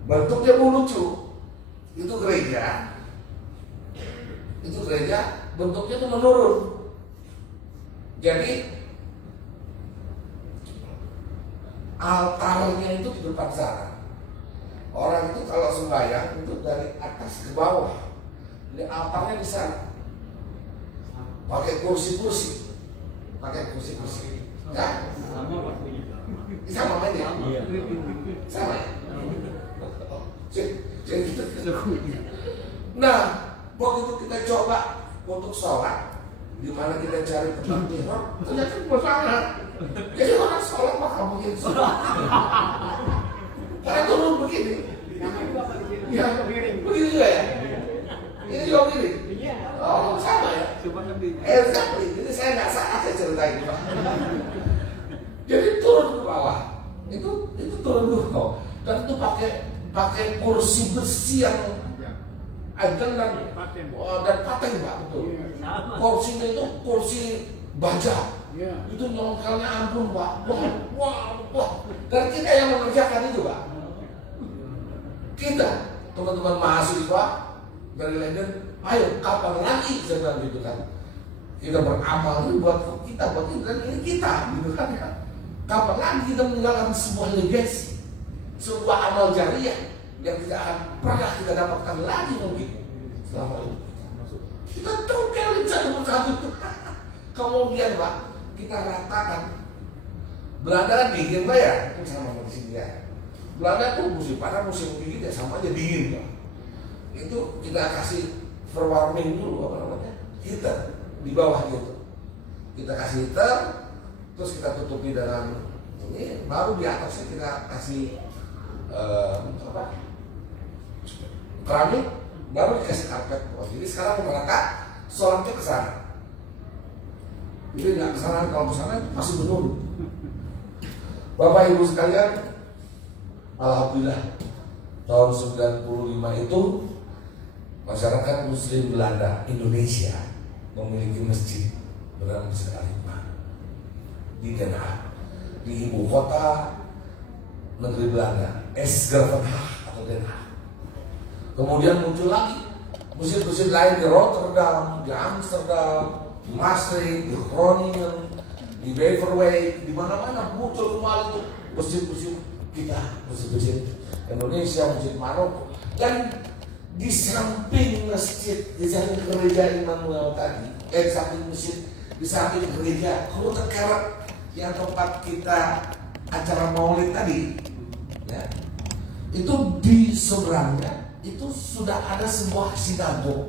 Bentuknya pun lucu. Itu gereja bentuknya itu menurun. Jadi altarnya itu di depan sana. Orang itu kalau sembahyang itu dari atas ke bawah. Jadi altarnya di sana. Pakai kursi-kursi. Ya? Sama waktunya. Sama main ya? Iya. Sama ya? Nah, begitu kita coba untuk sholat, di mana kita cari tempat mihrab, ternyata bersama. Jadi orang sholat maka mungkin sholat. Karena turun begini. Ya, begini juga ya. Ini juga begini. Oh, sama ya. Exactly. Jadi saya nggak salah saya ceritain Pak. Jadi turun ke bawah. Itu turun ke bawah. Dan itu pakai kursi besi yang agak dan paten Pak, betul. Kursinya itu kursi baja. Itu nyongkelnya ampun Pak. Wah. Dan kita yang mengerjakan itu Pak. Kita teman-teman mahasiswa dari London, ayo kapan lagi saya bilang gitu kan. Kita beramal ini buat kita kan ini kita gitu kan ya. Kapan lagi kita meninggalkan sebuah legasi, sebuah amal jariah yang tidak akan pernah kita dapatkan lagi mungkin selama ini. Kita tongkelin satu. Kemudian Pak, kita ratakan. Belanda kan dingin Pak ya, itu sama di sini ya. Belanda tuh musim panas, musim dingin ya sama aja dingin Pak. Itu kita kasih verwarming dulu apa namanya, heater di bawah gitu. Kita kasih heater, terus kita tutupi dengan ini, baru di atasnya kita kasih keramik, baru dikasih karpet. Jadi sekarang mereka sholatnya ke sana. Jadi nggak kesana, kalau kesana masih menurun. Bapak Ibu sekalian, alhamdulillah tahun 95 itu masyarakat Muslim Belanda Indonesia memiliki masjid bernama Masjid Al-Hikmah di Den Haag, di ibu kota negeri Belanda, Esgravenhage atau Den Haag. Kemudian muncul lagi masjid-masjid lain di Rotterdam, di Amsterdam, di Maastricht, di Groningen, di Beverwijk, di mana-mana muncul kembali itu masjid-masjid kita, masjid-masjid Indonesia, masjid Maroko. Dan di samping masjid, di samping gereja Immanuel tadi, di samping masjid, di samping gereja Grote Kerk yang tempat kita acara maulid tadi, ya, itu di seberangnya itu sudah ada sebuah sinagog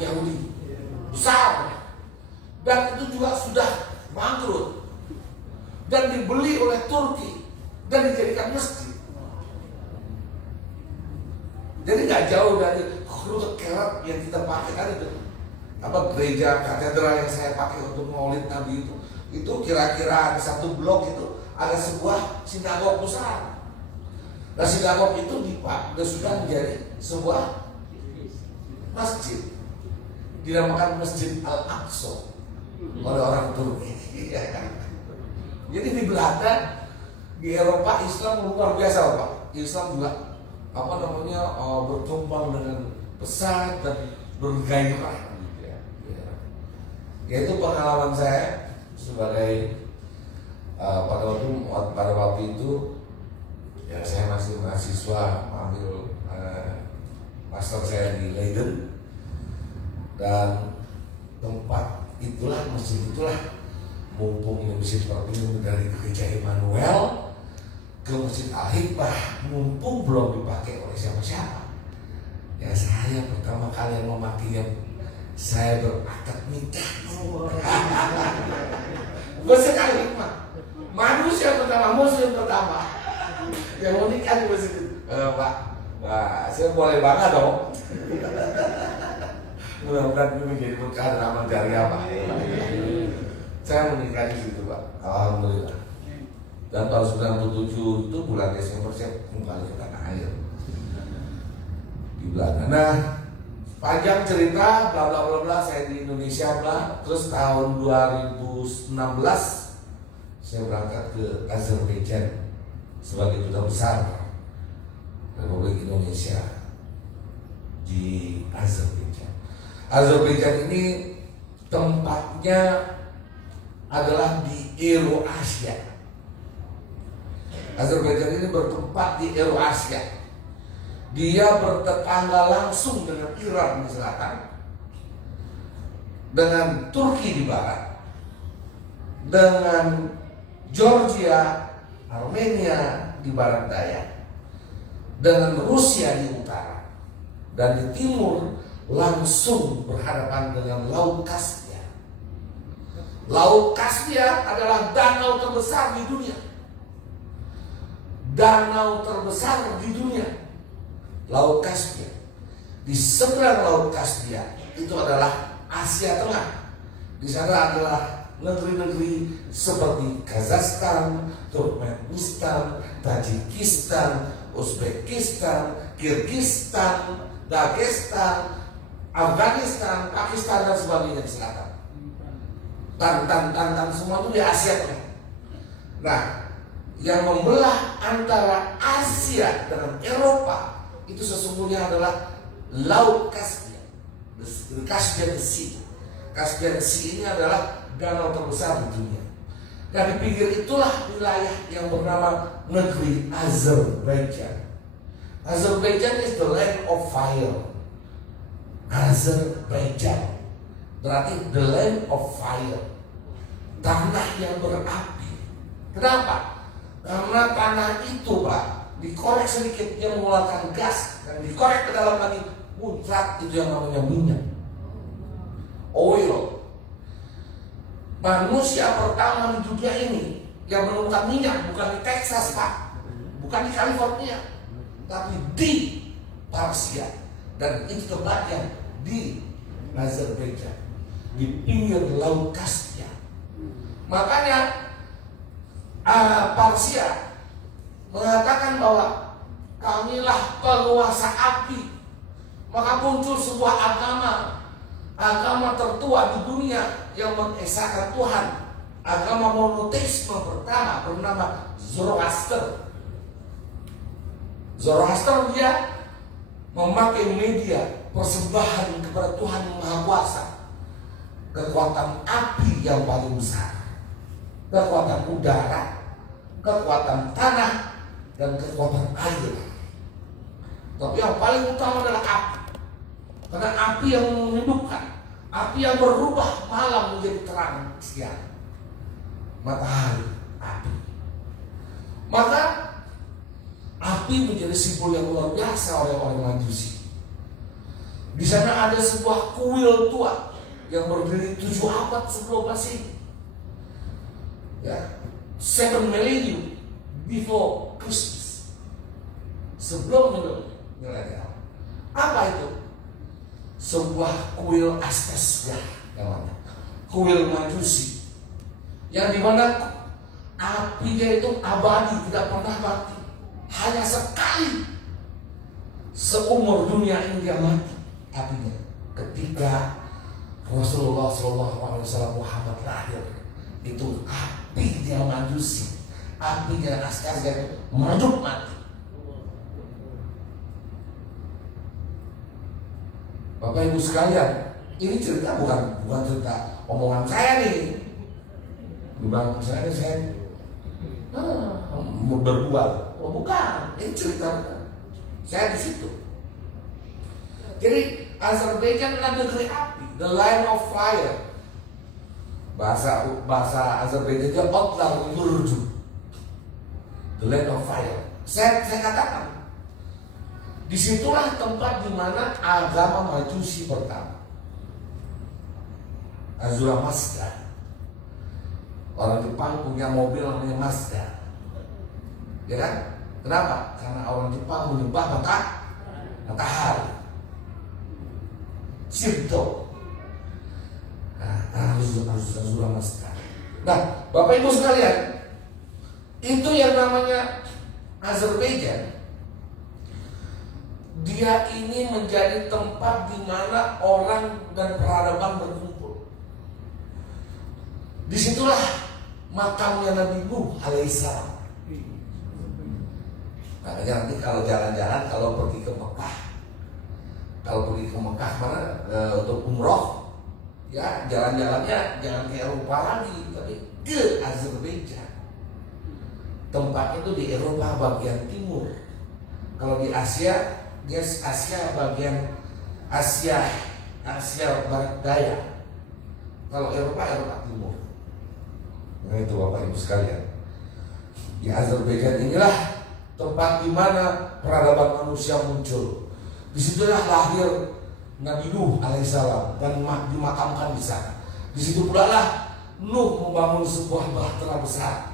Yahudi besar, dan itu juga sudah bangkrut dan dibeli oleh Turki dan dijadikan masjid. Jadi nggak jauh dari Grote Kerk yang kita pakai kan itu, apa gereja katedral yang saya pakai untuk maulid Nabi itu kira-kira ada satu blok itu ada sebuah sinagog besar. Nah sinagog itu sudah menjadi sebuah masjid, dinamakan Masjid Al-Aqsa oleh orang Turki. Jadi di Belanda, di Eropa Islam luar biasa Pak. Islam juga berkembang dengan pesat dan bergairah. Yaitu pengalaman saya sebagai pada waktu itu Ya saya masih mahasiswa ambil master saya di Leiden, dan tempat itulah, masjid itulah, mumpung ini masjid seperti ini dari gereja Immanuel ke Masjid Al-Hikmah, mumpung belum dipakai oleh siapa-siapa. Ya saya pertama kali yang memakainya, saya berakad nikah. Masjid Al-Hikmah, manusia pertama, muslim pertama yang mau nikah di masjid itu. Pak, wah, saya boleh bangga dong. Mudah-mudahan itu menjadi berkah dan amal jariah, Pak. Saya menikah di situ, Pak. Alhamdulillah. Dan tahun 97 itu bulan Desember saya kembali ke tanah air di Belanda. Nah, panjang cerita, bla bla bla bla, saya di Indonesia bla. Terus tahun 2016 saya berangkat ke Azerbaijan sebagai duta besar Republik Indonesia di Azerbaijan. Azerbaijan ini tempatnya adalah di Eurasia. Azerbaijan ini bertempat di Eurasia. Dia bertetangga langsung dengan Iran di selatan, dengan Turki di barat, dengan Georgia, Armenia di barat daya, dengan Rusia di utara, dan di timur langsung berhadapan dengan Laut Kaspia. Laut Kaspia adalah danau terbesar di dunia. Danau terbesar di dunia, Laut Kaspia. Di seberang Laut Kaspia itu adalah Asia Tengah. Di sana adalah negeri-negeri seperti Kazakhstan, Turkmenistan, Tajikistan, Uzbekistan, Kirgistan, Dagestan, Afghanistan, Pakistan, dan sebagainya di selatan. Tan semua itu di Asia Tengah. Nah, yang membelah antara Asia dengan Eropa itu sesungguhnya adalah Laut Kaspia, the Caspian Sea. Caspian Sea ini adalah danau terbesar di dunia. Dan di pinggir itulah wilayah yang bernama negeri Azerbaijan. Azerbaijan is the land of fire. Azerbaijan berarti the land of fire, tanah yang berapi. Kenapa? Karena tanah itu, Pak, dikorek sedikit dia mengeluarkan gas, dan dikorek ke dalam lagi muncrat itu yang namanya minyak, oil. Manusia pertama di dunia ini yang menemukan minyak bukan di Texas, Pak, bukan di California, tapi di Persia, dan itu tempatnya di Azerbaijan, di pinggir Laut Kaspia. Makanya Persia mengatakan bahwa kamilah penguasa api. Maka muncul sebuah agama tertua di dunia yang mengesahkan Tuhan. Agama monoteisme pertama bernama Zoroaster. Zoroaster dia memakai media persembahan kepada Tuhan yang Maha Kuasa, kekuatan api yang paling besar, kekuatan udara, kekuatan tanah, dan kekuatan air. Tapi yang paling utama adalah api. Karena api yang menghidupkan, api yang berubah malam menjadi terang siang. Matahari, api. Maka api menjadi simbol yang luar biasa oleh orang Majusi. Di sana ada sebuah kuil tua yang berdiri 7 abad sebelum Masehi. Ya, 7 millennium before Christmas, sebelum milenial. Apa itu? Sebuah kuil Aztec namanya, kuil Majusi, yang dimana apinya itu abadi, tidak pernah mati. Hanya sekali seumur dunia ini dia mati apinya, ketika Rasulullah SAW Muhammad lahir. Itu api dia Majusi, api dia Aztec meredup mati. Bapak Ibu sekalian, ini cerita bukan cerita omongan saya nih. Di bangku saya berbual. Oh bukan, ini cerita saya di situ. Jadi Azerbaijan adalah negeri api, the land of fire. Bahasa Azerbaijan itu Otlar Murju, the land of fire. Saya katakan, disitulah tempat di mana agama Majusi pertama. Azura Mazda. Orang Jepang punya mobil namanya Mazda. Ya kan? Kenapa? Karena orang Jepang menyembah matahari. Shinto. Nah, Azura Mazda. Nah, Bapak Ibu sekalian, itu yang namanya Azerbaijan. Dia ini menjadi tempat di mana orang dan peradaban berkumpul. Disitulah makamnya Nabi Nuh alaihissalam. Makanya nanti kalau jalan-jalan, kalau pergi ke Mekah, mana untuk umroh, ya jalan-jalannya jangan ke Eropa lagi, tapi ke Azerbaijan. Tempat itu di Eropa bagian timur. Kalau di Asia, dia Asia bagian Asia Barat Daya. Kalau Eropa timur. Nah itu Bapak Ibu sekalian, di Azerbaijan inilah tempat di mana peradaban manusia muncul. Disitulah lahir Nabi Nuh alaihissalam dan dimakamkan di sana. Di situ pula lah Nuh membangun sebuah bahtera besar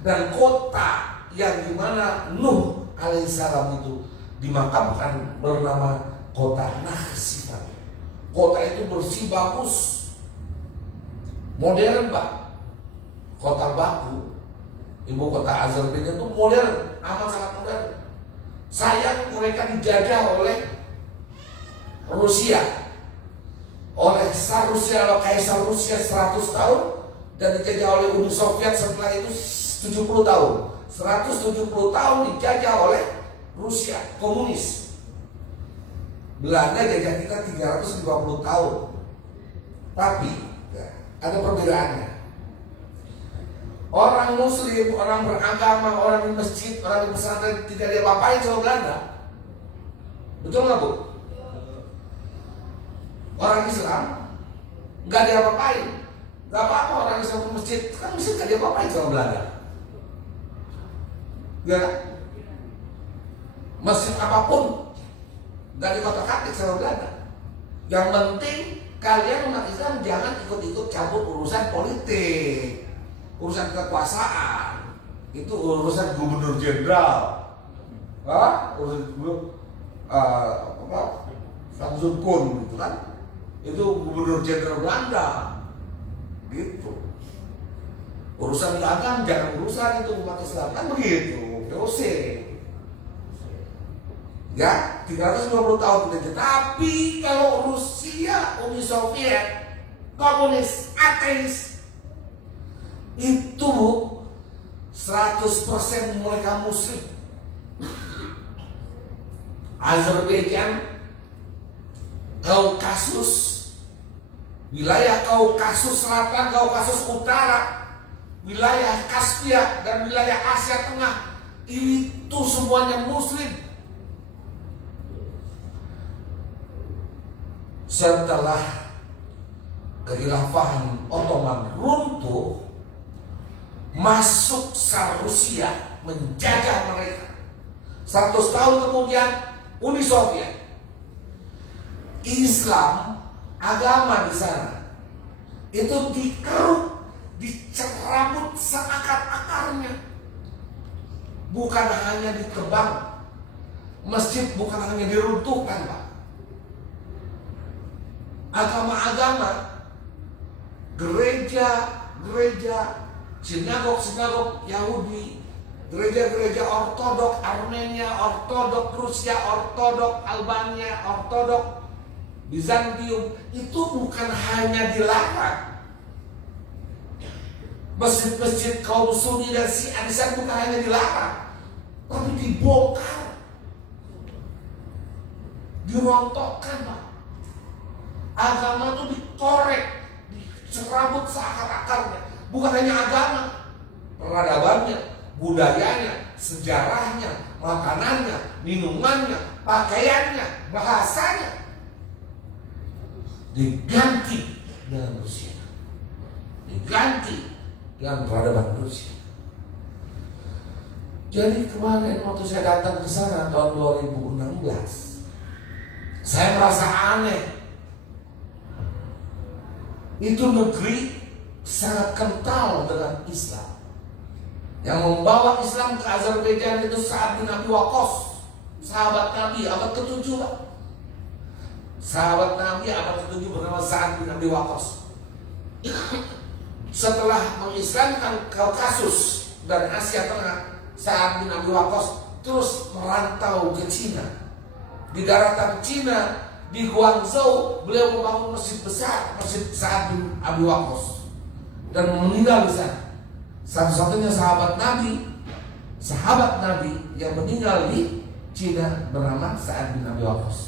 dan kota yang di mana Nuh alaihissalam itu dimakamkan bernama kota Nakhchivan. Kota itu bersih, bagus, modern Pak. Kota Baku, ibu kota Azerbaijan itu modern, amat sangat modern. Sayang mereka dijajah oleh Rusia, oleh Tsar Rusia atau Kaisar Rusia 100 tahun, dan dijajah oleh Uni Soviet setelah itu 70 tahun. 170 tahun dijajah oleh Rusia komunis. Belanda jajah kita 350 tahun. Tapi ada perbedaannya. Orang Muslim, orang beragama, orang di masjid, orang di pesantren tidak ada apa-apain sama Belanda. Betul nggak Bu? Orang Islam nggak ada apa-apain, nggak apa-apa orang Islam ke masjid, kan masjid nggak ada apa-apain sama Belanda. Ya, masjid apapun nggak ada kotak-katik sama Belanda. Yang penting kalian umat Islam jangan ikut-ikut campur urusan politik. Urusan kekuasaan itu urusan gubernur jenderal, urusan Samsudkun gitu kan, itu gubernur jenderal Belanda, gitu. Urusan dagang jangan urusan itu umat Islam kan begitu, VOC. Ya, 350 tahun kita. Tapi kalau Rusia, Uni Soviet, komunis, ateis, itu 100% mereka Muslim. Azerbaijan, Kaukasus, wilayah Kaukasus Selatan, Kaukasus Utara, wilayah Kaspia dan wilayah Asia Tengah, itu semuanya Muslim. Setelah kekhilafahan Ottoman runtuh, masuk Tsar Rusia menjajah mereka. 100 tahun kemudian Uni Soviet. Islam, agama di sana itu dikeruk, dicerabut seakar-akarnya. Bukan hanya ditebang, masjid bukan hanya diruntuhkan Pak. Agama-agama, gereja, sinagog Yahudi, gereja-gereja Ortodok Armenia, Ortodok Rusia, Ortodok Albania, Ortodok Bizantium, itu bukan hanya dilarang. Masjid-masjid kaum Sunni dan Syiah di sana bukan hanya dilarang, tapi dibongkar, dirontokkan Pak. Agama itu dikorek, dicerabut seakar-akarnya. Bukan hanya agama, peradabannya, budayanya, sejarahnya, makanannya, minumannya, pakaiannya, bahasanya diganti dengan Rusia, diganti dengan peradaban Rusia. Jadi kemarin waktu saya datang ke sana tahun 2016, saya merasa aneh. Itu negeri sangat kental dengan Islam. Yang membawa Islam ke Azerbaijan itu Sa'ad bin Abi Waqqas, sahabat Nabi abad ke-7 Pak. Sahabat Nabi abad ke-7 bernama Sa'ad bin Abi Waqqas. Setelah mengislamkan Kaukasus dan Asia Tengah, Sa'ad bin Abi Waqqas terus merantau ke Cina. Di daratan Cina, di Guangzhou, beliau membangun masjid besar, Masjid Sa'ad bin Abi Waqqas, dan meninggal di sana. Satu-satunya sahabat Nabi yang meninggal di Cina bernama Sa'ad bin Abi Waqqas.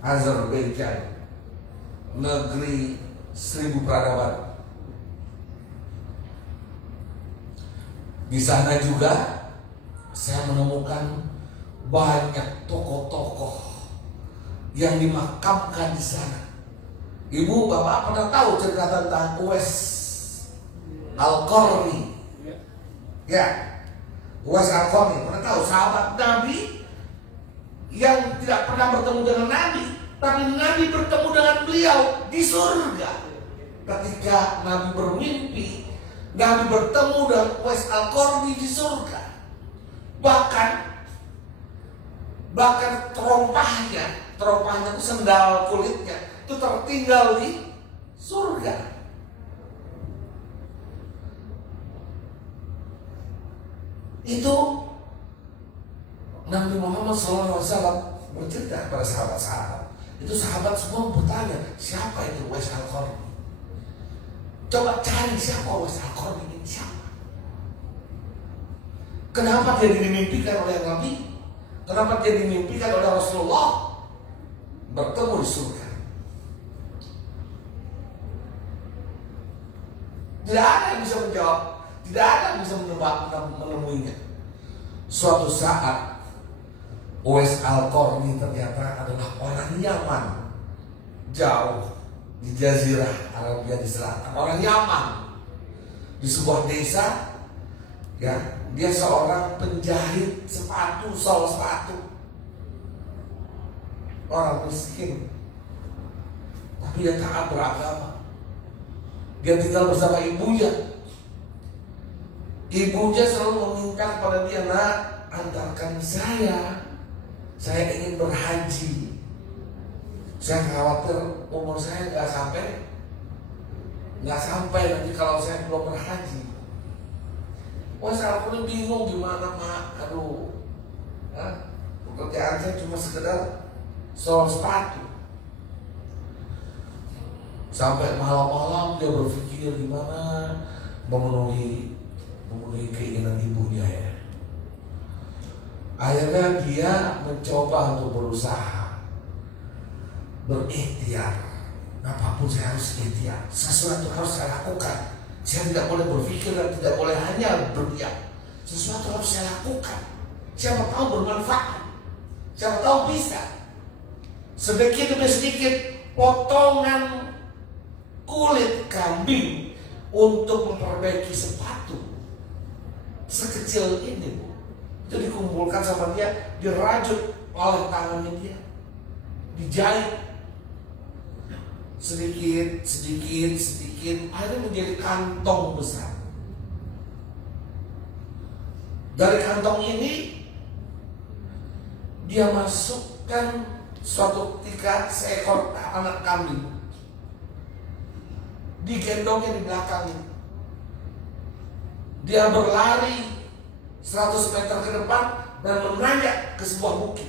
Azerbaijan, negeri 1000 peradaban. Di sana juga saya menemukan banyak tokoh-tokoh yang dimakamkan di sana. Ibu, bapak pernah tahu cerita tentang Uwais Al-Qarni? Ya, Uwais Al-Qarni pernah tahu, sahabat Nabi yang tidak pernah bertemu dengan Nabi, tapi Nabi bertemu dengan beliau di surga. Ketika Nabi bermimpi, Nabi bertemu dengan Uwais Al-Qarni di surga. Bahkan terompahnya itu sendal kulitnya itu tertinggal di surga. Itu Nabi Muhammad SAW bercerita kepada sahabat-sahabat. Itu sahabat semua bertanya, siapa itu Uwais Al-Qarni? Coba cari siapa Uwais Al-Qarni ini, siapa? Kenapa dia dimimpikan oleh Nabi? Kenapa dia dimimpikan oleh Rasulullah? Bertemu di surga. Tidak ada yang bisa menjawab, tidak ada yang bisa menemuinya. Suatu saat Uwais Al-Qarni ternyata adalah orang Yaman, jauh di Jazirah Arabia di selatan. Orang Yaman, di sebuah desa, ya, dia seorang penjahit sepatu, sol sepatu, orang miskin, tapi dia taat beragama. Dia tinggal bersama ibunya. Ibunya selalu meminta kepada dia, nak, antarkan saya ingin berhaji. Saya khawatir umur saya nggak sampai nanti kalau saya belum berhaji. Wah, saya pun bingung gimana, Mak. Aduh, pekerjaan saya cuma sekedar sol sepatu. Sampai malam-malam dia berpikir gimana memenuhi keinginan ibunya ya. Akhirnya dia mencoba untuk berusaha, berikhtiar. Apapun saya harus ikhtiar, sesuatu harus saya lakukan. Saya tidak boleh berpikir dan tidak boleh hanya berdiam. Sesuatu harus saya lakukan. Siapa tahu bermanfaat, siapa tahu bisa. Sedikit demi sedikit potongan kulit kambing untuk memperbaiki sepatu sekecil ini, Bu. Itu dikumpulkan sama dia, dirajut oleh tangannya dia, dijahit sedikit, akhirnya menjadi kantong besar. Dari kantong ini dia masukkan suatu ketika seekor anak kambing, digendongnya di belakangnya. Dia berlari 100 meter ke depan dan menanjak ke sebuah bukit.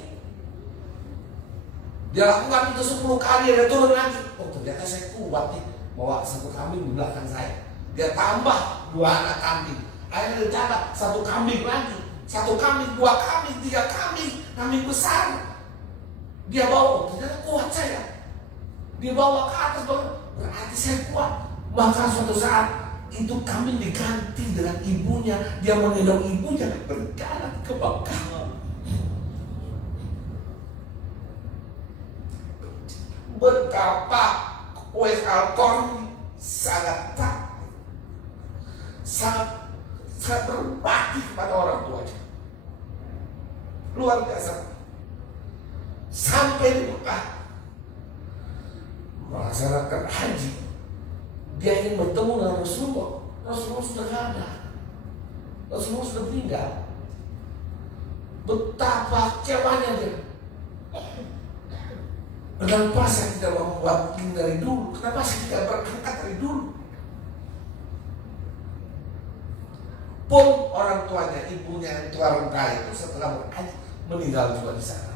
Dia lakukan itu 10 kali, dia turun lagi. Oh, ternyata saya kuat nih bawa satu kambing di belakang saya. Dia tambah 2 anak kambing. Akhirnya dia jalan 1 kambing lagi, 1 kambing, 2 kambing, 3 kambing besar. Dia bawa, oh, ternyata kuat saya. Dia bawa ke atas, berarti saya kuat. Bahkan suatu saat itu kambing diganti dengan ibunya, dia menggendong ibunya berjalan ke Mekah. Betapa Uwais Al-Qarni sangat takut, sangat berbakti kepada orang tuanya, luar biasa. Sampai di Mekah melaksanakan haji, dia ingin bertemu dengan Rasulullah. Rasulullah sudah tidak ada, Rasulullah sudah meninggal. Betapa kecewanya dia. Kenapa saya tidak membuat ini dari dulu? Kenapa saya tidak berangkat dari dulu? Pun orang tuanya, ibunya yang tua renta itu setelah berhaji meninggal juga di sana.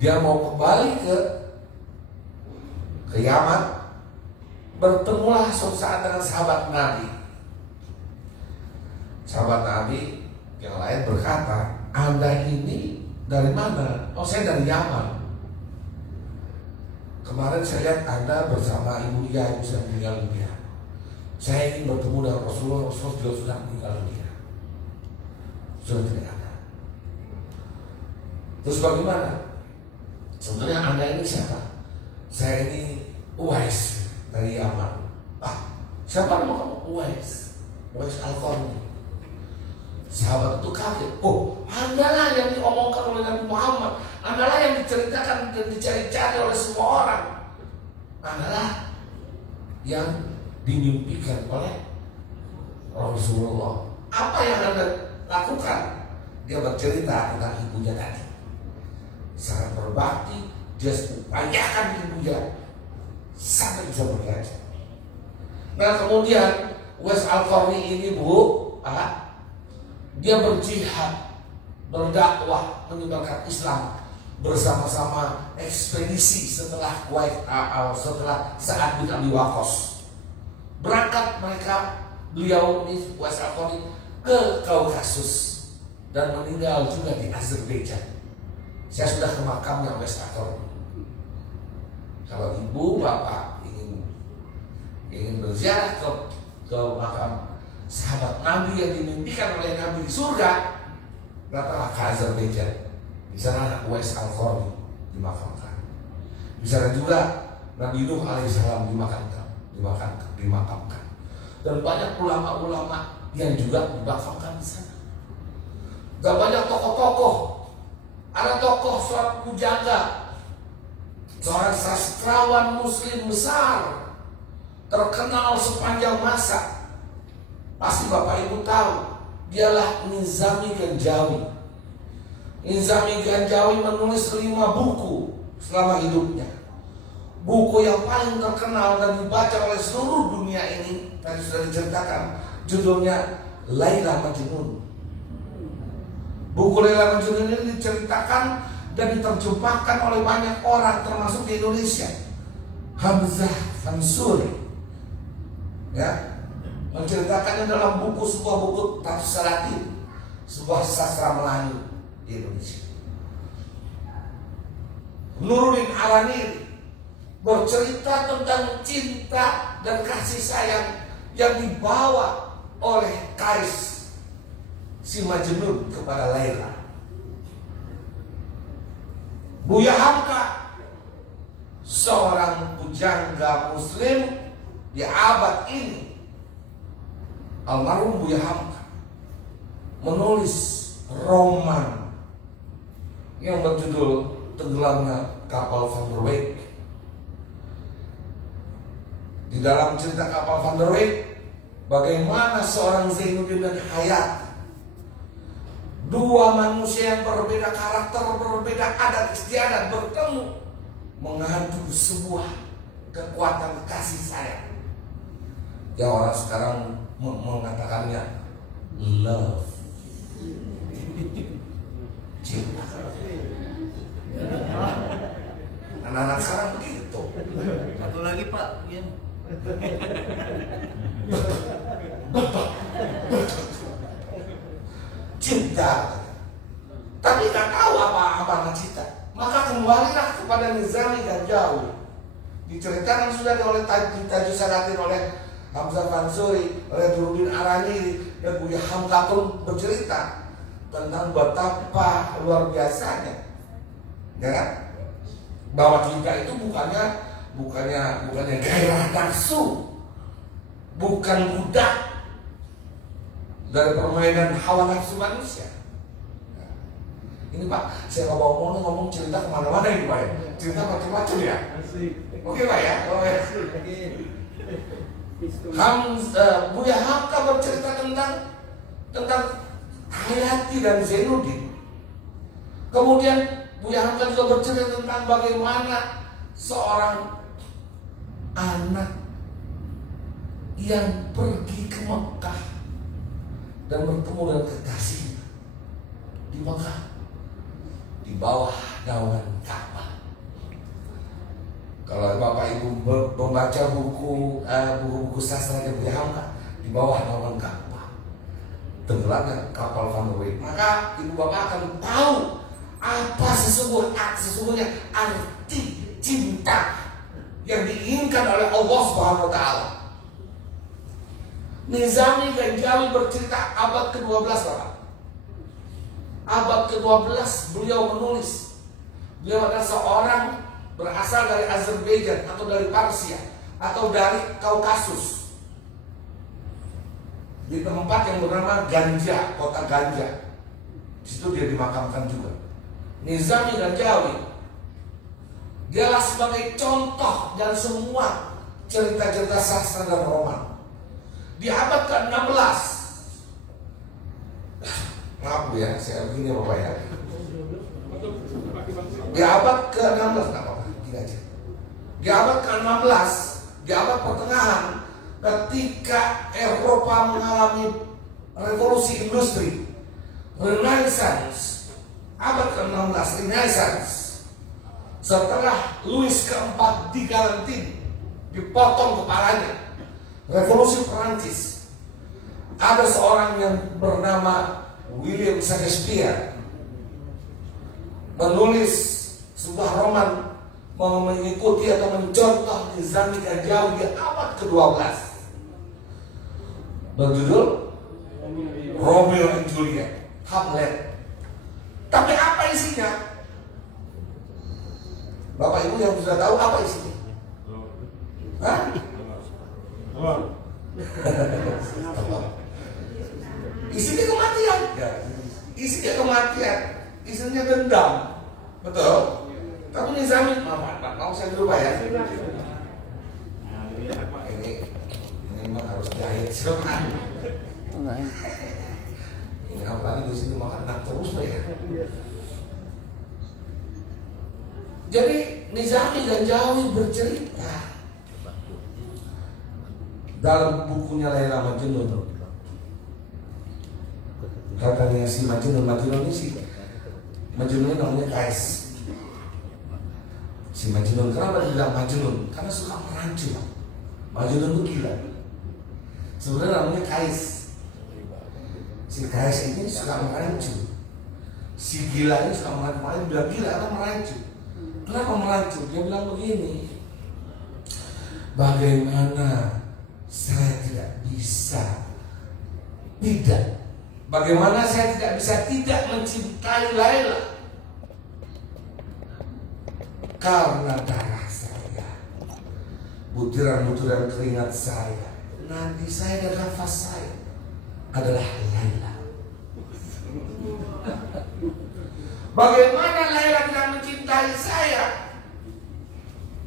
Dia mau kembali ke Yaman, bertemulah suatu saat dengan sahabat Nabi. Sahabat Nabi yang lain berkata, Anda ini dari mana? Oh, saya dari Yaman. Kemarin saya lihat Anda bersama ibu dia yang sudah meninggal dunia. Saya ingin bertemu dengan Rasulullah. Rasulullah juga sudah meninggal dunia, sudah tidak ada. Terus bagaimana? Sebenarnya Anda ini siapa? Saya ini Uwais dari Yaman. Siapa nama kamu? Uwais Al-Qarni. Sahabat itu kaget. Oh, Anda lah yang diomongkan oleh Nabi Muhammad. Anda lah yang diceritakan dan dicari-cari oleh semua orang. Anda lah yang dimimpikan oleh Rasulullah. Apa yang Anda lakukan? Dia bercerita tentang ibunya tadi. Sangat berbakti, dia upayakan ibunya sampai bisa belajar. Nah kemudian Uwais Al-Qarni ini dia berjihad, berdakwah, menyebarkan Islam bersama-sama ekspedisi setelah setelah Sa'ad bin Abi Waqqas. Berangkat beliau ini Uwais Al-Qarni ke Kaukasus dan meninggal juga di Azerbaijan. Saya sudah ke makamnya Uwais Al-Qarni. Kalau ibu bapak ingin berziarah ke makam sahabat Nabi yang dimimpikan oleh Nabi di surga, datanglah ke Azerbaijan. Di sana Uwais Al-Qarni dimakamkan. Di sana juga Nabi Nuh alaihissalam dimakamkan. Dan banyak ulama-ulama yang juga dimakamkan di sana. Dan banyak tokoh-tokoh. Ada tokoh seorang pujangga, seorang sastrawan Muslim besar, terkenal sepanjang masa. Pasti Bapak Ibu tahu, dialah Nizami Ganjawi. Nizami Ganjawi menulis 5 buku selama hidupnya. Buku yang paling terkenal dan dibaca oleh seluruh dunia ini tadi sudah diceritakan, judulnya Laila Majnun. Buku Laila Majnun ini diceritakan dan diterjemahkan oleh banyak orang termasuk di Indonesia. Hamzah Mansuri menceritakannya dalam sebuah buku tafsir Latin, sebuah sastra Melayu di Indonesia. Nuruddin Alaniri bercerita tentang cinta dan kasih sayang yang dibawa oleh Kais si Majnun kepada Laila. Buya Hamka, seorang pujangga Muslim di abad ini, almarhum Buya Hamka, menulis roman yang berjudul Tenggelamnya Kapal Van der Weyck. Di dalam cerita kapal Van der Weyck, bagaimana seorang Zainuddin dan Hayat, 2 manusia yang berbeda karakter, berbeda adat istiadat, bertemu mengadu sebuah kekuatan kasih sayang yang orang sekarang mengatakannya love, cinta. Anak-anak sekarang begitu. Satu lagi Pak, cinta, tapi nggak tahu apa cinta. Maka kembalilah kepada Nizami Ganjawi. Diceritakan sudah oleh Tajuh Salatin, oleh Hamzah Fansuri, oleh Durudin Arani, dan Buya Hamka pun bercerita tentang betapa luar biasanya, ya kan? Bahwa cinta itu bukannya gairah nafsu, bukan budak dari permainan hawa nafsu manusia. Ini Pak, saya ngomong cerita kemana-mana ini Pak ya. Cerita macam-macam ya. Oke Pak ya. Buya Hamka bercerita tentang Hayati dan Zainuddin. Kemudian Buya Hamka juga bercerita tentang bagaimana seorang anak yang pergi ke Mekah dan bertemu dengan kekasihnya di Mekah, di bawah naungan Ka'bah. Kalau Bapak Ibu membaca buku sastra dari Buya Hamka, di bawah naungan Ka'bah, tenggelamnya kapal Van der Weyden, maka Ibu Bapak akan tahu apa sesungguhnya arti cinta yang diinginkan oleh Allah Subhanahu wa Ta'ala. Nizami Ganjawi bercerita abad ke-12 Bapak. Abad ke-12 beliau menulis. Beliau adalah seorang berasal dari Azerbaijan atau dari Persia atau dari Kaukasus, di tempat yang bernama Ganja, kota Ganja. Di situ dia dimakamkan juga. Nizami Ganjawi, dialah sebagai contoh dan semua cerita-cerita sastra dan roman. Di abad ke-16, maaf ya, saya begini Bapak ya. Di abad ke-16, di abad ke-16, di abad pertengahan, ketika Eropa mengalami revolusi industri, Renaissance, abad ke-16, Renaissance, setelah Louis keempat digalantin, dipotong kepalanya, revolusi Perancis, ada seorang yang bernama William Shakespeare menulis sebuah roman mengikuti atau mencontoh Nizami Ganjawi di abad ke-12 berjudul Romeo and Juliet, Hamlet. Tapi apa isinya? Bapak Ibu yang sudah tahu apa isinya? Hah? Isinya kematian. Ya. Isinya kematian. Isinya dendam. Betul. Tapi Nizami, mau saya dulu Pak ya. Ini memang harus jahit silakan. Ini apalagi di sini makan enak terus Pak ya. Jadi Nizami Ganjawi bercerita dalam bukunya Laila Majnun. Katanya si Majnun ini sih, Majnun ini namanya Kais. Si Majnun, kenapa dibilang Majnun? Karena suka merancun. Majnun itu gila. Sebenarnya namanya Kais. Si Kais ini suka merancun. Si gila ini suka merancun. Makanya bilang gila atau merancun. Kenapa merancun? Dia bilang begini, bagaimana saya tidak bisa bagaimana saya tidak bisa tidak mencintai Laila karena darah saya, butiran-butiran keringat saya, nadi saya dan nafas saya adalah Laila. Bagaimana Laila tidak mencintai saya?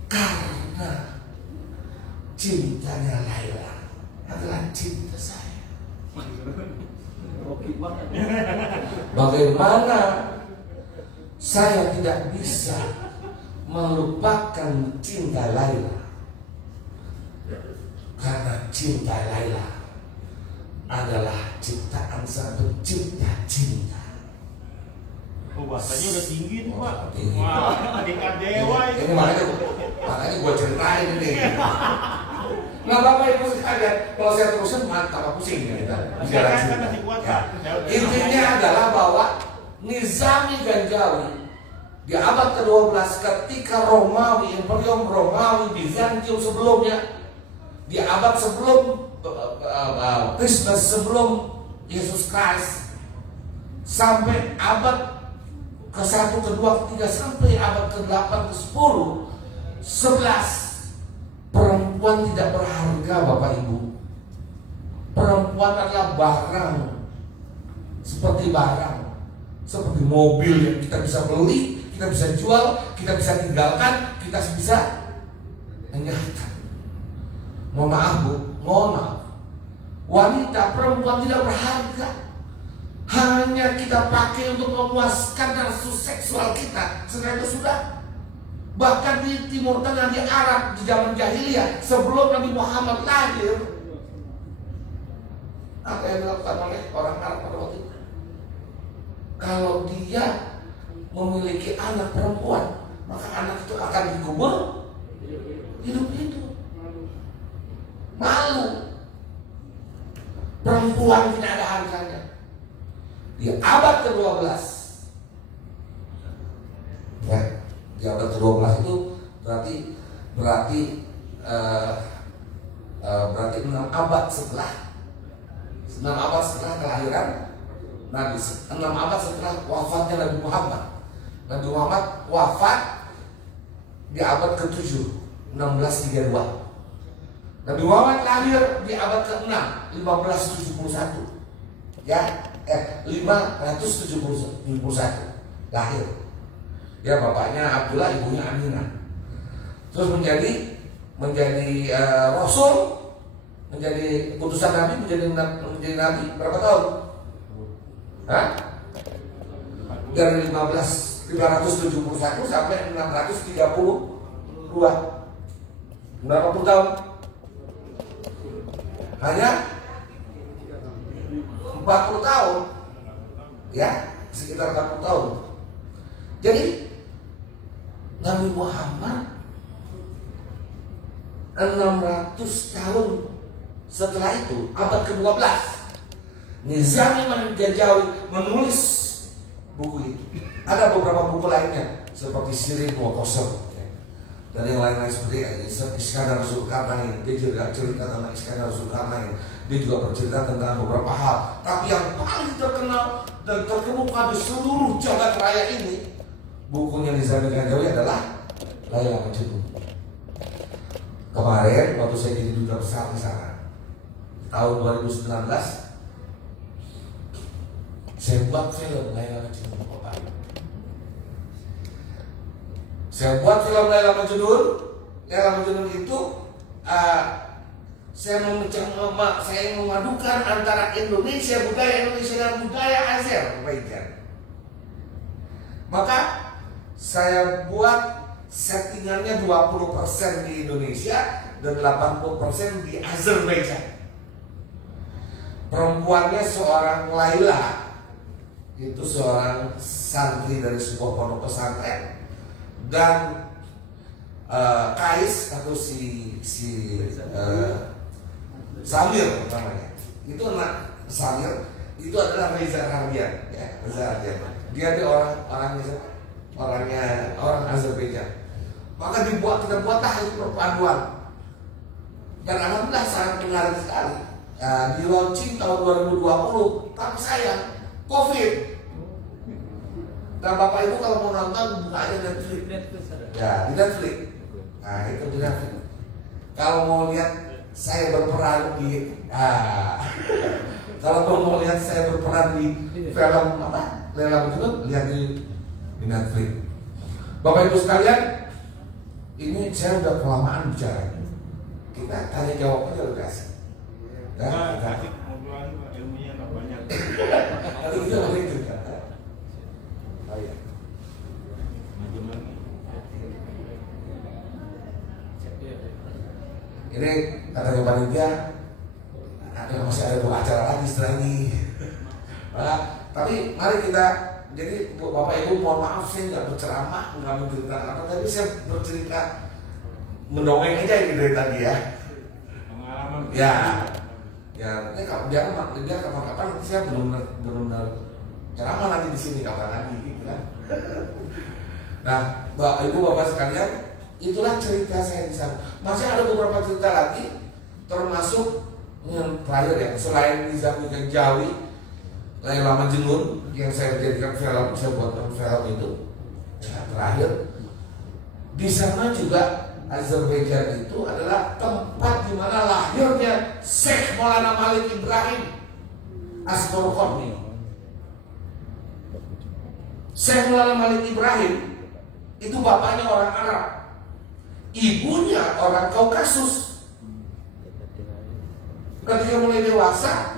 Karena cintanya Laila adalah cinta saya. Bagaimana saya tidak bisa melupakan cinta Laila? Karena cinta Laila adalah ciptaan sang pencipta cinta. Oh, bahasanya udah tinggi tuh Pak. Tinggi. Wah, tingkat dewa itu. Ini makanya gue ceritain ini. Nggak Bapak Ibu sekalian, kalau saya terusin tambah pusing ya kita. Masih kuat Pak. Intinya adalah bahwa Nizami Ganjawi Di abad ke-12 ketika Romawi, Imperium Romawi, Bizantium sebelumnya, di abad sebelum Kristus, sebelum Yesus Kristus, sampai abad ke-1, ke-2, ke-3, sampai abad ke-8, ke-10, 11, perempuan tidak berharga Bapak Ibu. Perempuan adalah barang, seperti barang, seperti mobil yang kita bisa beli, kita bisa jual, kita bisa tinggalkan, kita bisa menyerahkan. Mohon maaf Bu, mohon maaf. Wanita, perempuan tidak berharga. Hanya kita pakai untuk memuaskan nafsu seksual kita. Setelah itu sudah. Bahkan di Timur Tengah, di Arab, di zaman jahiliyah, sebelum Nabi Muhammad lahir, apa yang dilakukan oleh orang Arab pada waktu itu? Kalau dia memiliki anak perempuan, maka anak itu akan dikubur hidup-hidup. Malu. Perempuan tidak ada harganya. Di abad ke-12, ya, di abad ke-12 itu berarti 6 abad setelah 6 abad setelah kelahiran Nabi, 6 abad setelah wafatnya Nabi Muhammad. Nabi Muhammad wafat di abad ke-7, 1632. Nabi Muhammad lahir di abad ke-6, 1571. Ya, 571 lahir. Ya, bapaknya Abdullah, ibunya Aminah. Terus menjadi Rasul, menjadi utusan Nabi, menjadi Nabi berapa tahun? Hah? Dari 571 sampai 632. Berapa puluh tahun? Hanya 40 tahun. Ya, sekitar 40 tahun. Jadi Nabi Muhammad 600 tahun setelah itu, abad ke-12, Nizami Manjajawi menulis buku itu. Ada beberapa buku lainnya seperti Sirin Mu'tasar dan yang lain-lain seperti Iskandar Zulkarnain. Dia juga cerita tentang Iskandar Zulkarnain. Dia juga bercerita tentang beberapa hal. Tapi yang paling terkenal dan terkemuka di seluruh jagat raya ini, bukunya Nizami Manjajawi adalah Laila Majnun. Kemarin waktu saya jadi duta besar di sana, tahun 2019, saya buat film Laila Majnun. Saya buat film Laila Majnun. Laila Majnun itu saya memadukan antara Indonesia dan budaya Azerbaijan. Maka saya buat settingannya 20% di Indonesia dan 80% di Azerbaijan. Perempuannya seorang Laila, itu seorang santri dari sebuah pondok pesantren, dan Kais atau Samir namanya. Itu anak Samir itu adalah Reza Hardian, ya, Reza Hardian. Dia orang Azerbaijan. Maka kita buatlah itu perpaduan. Dan alhamdulillah sangat menarik sekali. Di launching tahun 2020, tapi sayang COVID. Dan Bapak Ibu kalau mau nonton buka aja Netflix. Ya, di Netflix. Nah, itu di Netflix. Kalau mau lihat saya berperan di kalau mau lihat saya berperan di film apa? Laila Majnun, lihat di Netflix. Bapak Ibu sekalian, ini saya udah kelamaan bicara. Kita tanya jawab aja udah kasih. Asik ngobrolan ilmunya nggak banyak. Itu begitu. Oh iya. Maju lagi. Ini katanya panitia masih ada 2 acara lagi setelah ini. Tapi mari kita, jadi Bapak Ibu mohon maaf saya nggak berceramah, nggak mencerita apa, tapi saya bercerita mendongeng aja ini dari tadi ya. Pengalaman. Ya, ini kalau dia kapan-kapan saya benar-benar ceramah nanti di sini kapan lagi gitu kan. Nah, Ibu Bapak sekalian, itulah cerita saya di sana. Masih ada beberapa cerita lagi, termasuk yang terakhir ya, selain Nizam Jawi, Laila Majnun yang saya jadikan film, saya buatkan film itu. Ya, terakhir di sana juga Azerbaijan itu adalah tempat di mana lahirnya Syekh Maulana Malik Ibrahim As-Sorqani. Syekh Maulana Malik Ibrahim itu bapaknya orang Arab, ibunya orang Kaukasus. Ketika mulai dewasa,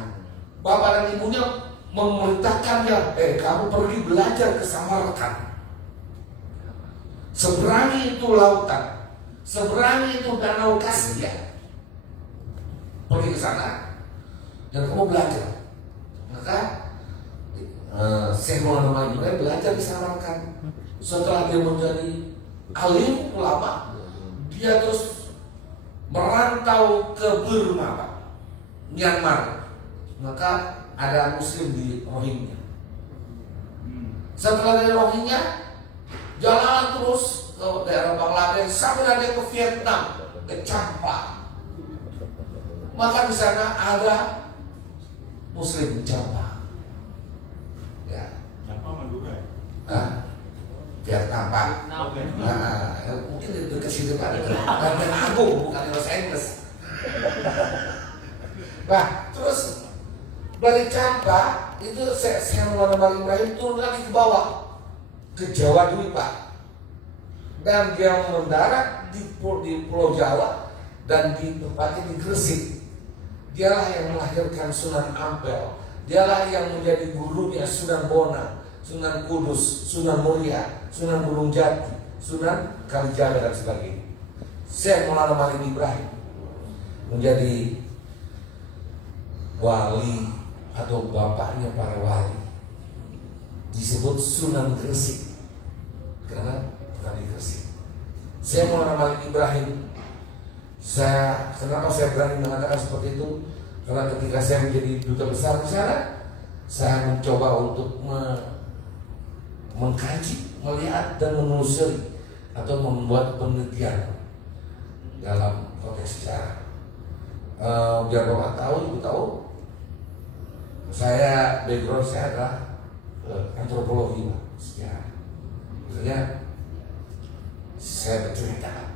bapak dan ibunya memerintahkannya, kamu pergi belajar ke Samarkand. Seberangi itu lautan, seberangi itu danau Kaspia. Pergi ke sana dan kamu belajar. Maka Syekh Maulana Malik Ibrahim belajar di Samarkand. Setelah dia menjadi alim ulama, dia terus merantau ke Burma, Pak, Myanmar. Maka ada Muslim di Rohingya. Setelah dari Rohingya, jalan terus ke daerah Bangladesh sampai dia ke Vietnam, ke Champa. Maka di sana ada Muslim Champa. Ya. Champa Madura ya? Vietnam, Pak. Nah, mungkin di dekat situ Pak, London Agung, bukan Los Angeles. Nah, terus dari Champa itu Syekh Maulana Malik Ibrahim turun lagi ke bawah ke Jawa dulu, Pak. Dan dia mendarat di Pulau Jawa dan ditempatnya di Gresik. Dialah yang melahirkan Sunan Ampel. Dialah yang menjadi gurunya Sunan Bonang, Sunan Kudus, Sunan Muria, Sunan Gunung Jati, Sunan Kalijaga dan sebagainya. Syekh Maulana Malik Ibrahim menjadi wali atau bapaknya para wali, disebut Sunan Gresik karena bukan di Gresik. Syekh Maulana Malik Ibrahim, kenapa saya berani mengatakan seperti itu? Karena ketika saya menjadi duta besar di sana, saya mencoba untuk mengkaji, melihat dan menelusuri atau membuat penelitian dalam konteks sejarah. Biar Bapak tahu, Ibu tahu, background saya adalah antropologi, sejarah. Misalnya saya bercerita.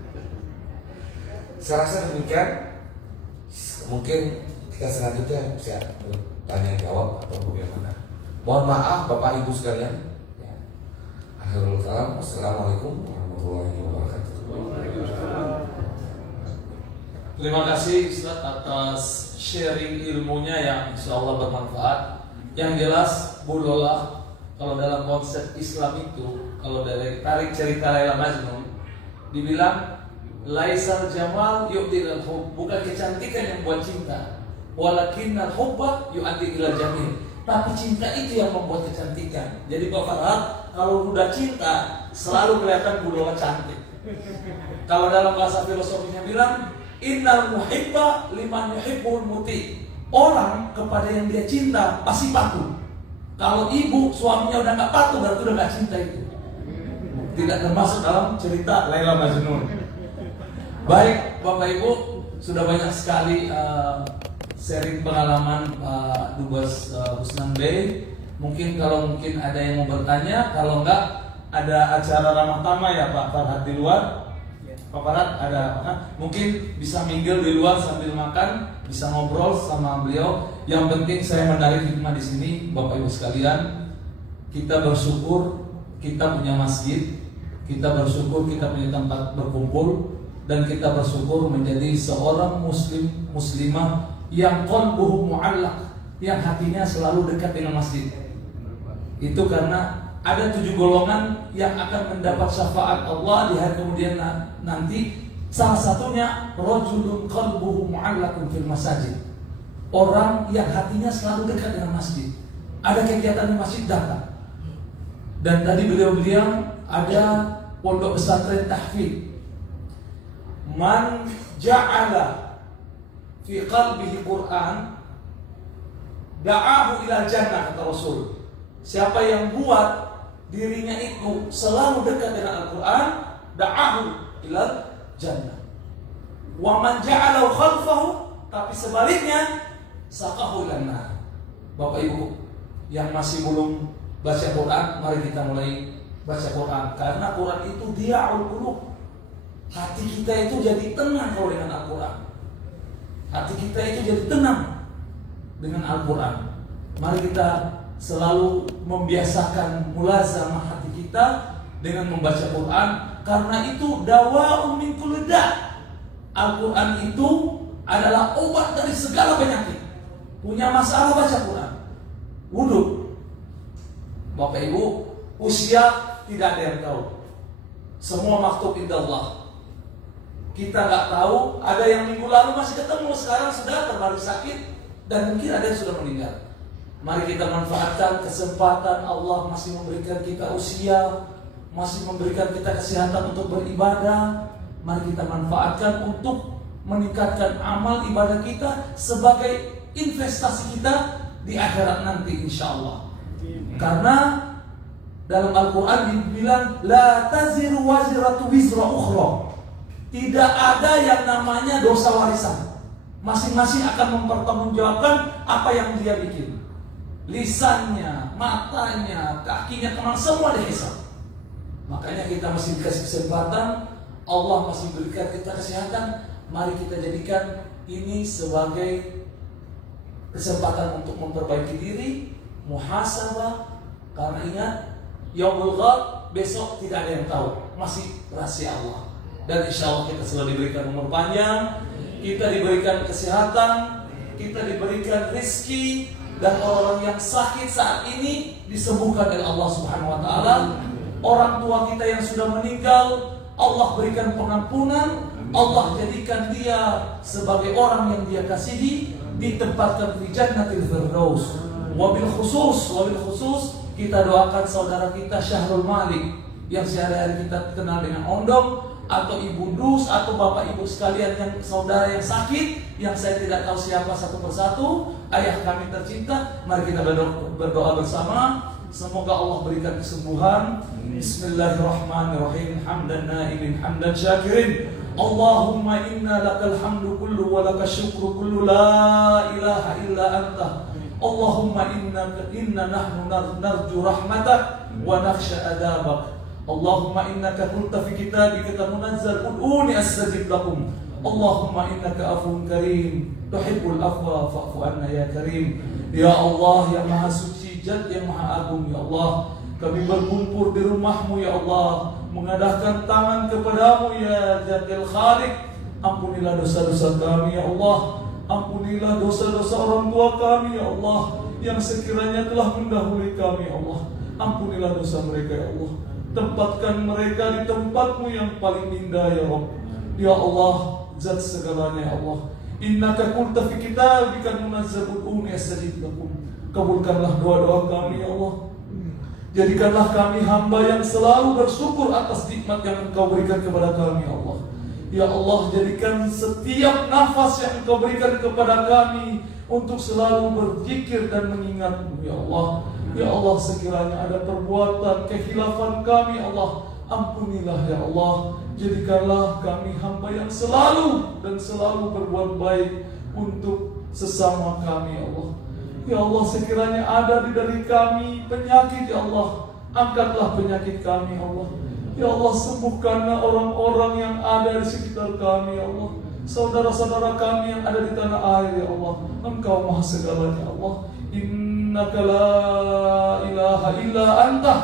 Saya rasa demikian. Mungkin kita selanjutnya bisa tanya jawab atau bagaimana. Mohon maaf Bapak Ibu sekalian. Akhirul kalam. Assalamualaikum warahmatullahi wabarakatuh. Terima kasih Ustaz atas sharing ilmunya yang insya Allah bermanfaat. Yang jelas Bu Lola, kalau dalam konsep Islam itu, kalau dari tarik cerita Laila Majnun, dibilang laisal jamal yu'dil al-hub, bukan kecantikan yang buat cinta, walakinnal hubba yu'addi ilal jamil. Tapi cinta itu yang membuat kecantikan. Jadi Pak Farhad, kalau udah cinta selalu kelihatan Bu Lola cantik. Kalau dalam bahasa filosofinya bilang innal muhibba liman yuhibbul muti. Orang kepada yang dia cinta pasti patuh. Kalau ibu suaminya udah nggak patuh, berarti udah nggak cinta itu. Tidak termasuk dalam cerita Laila Majnun. Baik Bapak Ibu, sudah banyak sekali sharing pengalaman Pak Dubes Husnan Bey. Mungkin ada yang mau bertanya, kalau enggak ada acara ramah tamah ya Pak Farhad di luar. Pak Farhad ada mungkin bisa minggir di luar sambil makan, bisa ngobrol sama beliau. Yang penting saya menarik hikmah di sini, Bapak Ibu sekalian, kita bersyukur kita punya masjid, kita bersyukur kita punya tempat berkumpul, dan kita bersyukur menjadi seorang muslimah yang qalbuhu mu'allaq, yang hatinya selalu dekat dengan masjid. Itu karena ada 7 golongan yang akan mendapat syafaat Allah di hari kemudian nanti. Salah satunya rajulun qalbuhu mu'allaqun fil masajid, orang yang hatinya selalu dekat dengan masjid. Ada kegiatan di masjid datang. Dan tadi beliau bilang ada pondok pesantren tahfidz. Man ja'ala fi qalbihi Qur'an da'ahu ila jannah, kata Rasul. Siapa yang buat dirinya itu selalu dekat dengan Al-Quran, da'ahu ilal jannah. Wa man ja'alahu khalfahu, tapi sebaliknya saqahu ilan nar. Bapak Ibu yang masih belum baca Quran, mari kita mulai baca Quran, karena Quran itu dia'ul qulub. Hati kita itu jadi tenang kalau dengan Al-Quran. Hati kita itu jadi tenang dengan Al-Quran. Mari kita selalu membiasakan mulazamah hati kita dengan membaca Quran, karena itu dawa'un min kulli da'. Al-Quran itu adalah obat dari segala penyakit. Punya masalah baca Quran, wudu. Bapak Ibu, usia tidak ada yang tahu. Semua makhluk indallah. Kita nggak tahu, ada yang minggu lalu masih ketemu, sekarang sudah terbaru sakit, dan mungkin ada yang sudah meninggal. Mari kita manfaatkan kesempatan Allah masih memberikan kita usia, masih memberikan kita kesehatan untuk beribadah. Mari kita manfaatkan untuk meningkatkan amal ibadah kita sebagai investasi kita di akhirat nanti, insya Allah. Karena dalam Al-Quran dibilang la taziru waziratu wizra ukhra. Tidak ada yang namanya dosa warisan. Masing-masing akan mempertanggungjawabkan apa yang dia bikin. Lisannya, matanya, kakinya, kemana, semua dihisab. Makanya kita masih dikasih kesempatan, Allah masih berikan kita kesehatan. Mari kita jadikan ini sebagai kesempatan untuk memperbaiki diri, muhasabah. Karena ingat, yaumul ghad, besok tidak ada yang tahu, masih rahasia Allah. Dan insya Allah kita sudah diberikan umur panjang, kita diberikan kesehatan, kita diberikan rezeki, dan orang yang sakit saat ini disembuhkan oleh Allah Subhanahu Wa Taala. Orang tua kita yang sudah meninggal, Allah berikan pengampunan, Allah jadikan dia sebagai orang yang dia kasihi, ditempatkan di Jannatil Firdaus. Wabil khusus kita doakan saudara kita Syahrul Malik yang sehari-hari kita kenal dengan Ondong, atau Ibu Dus, atau Bapak Ibu sekalian yang saudara yang sakit, yang saya tidak tahu siapa satu persatu, ayah kami tercinta. Mari kita berdoa bersama, semoga Allah berikan kesembuhan. Bismillahirrahmanirrahim. Hamdan na'imin hamdan syakirin. Allahumma inna lakal hamdu kullu wa lakal syukru kullu, la ilaha illa anta. Allahumma inna nahnu narju rahmatak wa nakhsha adabak. Allahumma innaka qulta fi kitabika tamunazzal ud'uni astajib lakum. Allahumma innaka afuwun karim tuhibbul afwa fa'fu anna ya karim. Ya Allah yang maha suci, Zat yang maha agung, ya Allah, kami berkumpul di rumahmu ya Allah, mengadahkan tangan kepadamu ya Zatil Khaliq. Ampunilah dosa-dosa kami ya Allah, ampunilah dosa-dosa orang tua kami ya Allah, yang sekiranya telah mendahului kami ya Allah. Ampunilah dosa mereka ya Allah, tempatkan mereka di tempatmu yang paling indah ya Rabb. Ya Allah, Zat segalanya ya Allah. Innaka qulta fi kitabika munazzalul uni astajib lakum. Kabulkanlah doa-doa kami ya Allah. Jadikanlah kami hamba yang selalu bersyukur atas nikmat yang Engkau berikan kepada kami ya Allah. Ya Allah, jadikan setiap nafas yang Engkau berikan kepada kami untuk selalu berzikir dan mengingat-Mu ya Allah. Ya Allah, sekiranya ada perbuatan kehilafan kami ya Allah, ampunilah ya Allah. Jadikanlah kami hamba yang selalu dan selalu berbuat baik untuk sesama kami ya Allah. Ya Allah, sekiranya ada dari kami penyakit ya Allah, angkatlah penyakit kami ya Allah. Ya Allah, sembuhkanlah orang-orang yang ada di sekitar kami ya Allah, saudara-saudara kami yang ada di tanah air ya Allah. Engkau maha segalanya ya Allah. Innaka la ilaha illa anta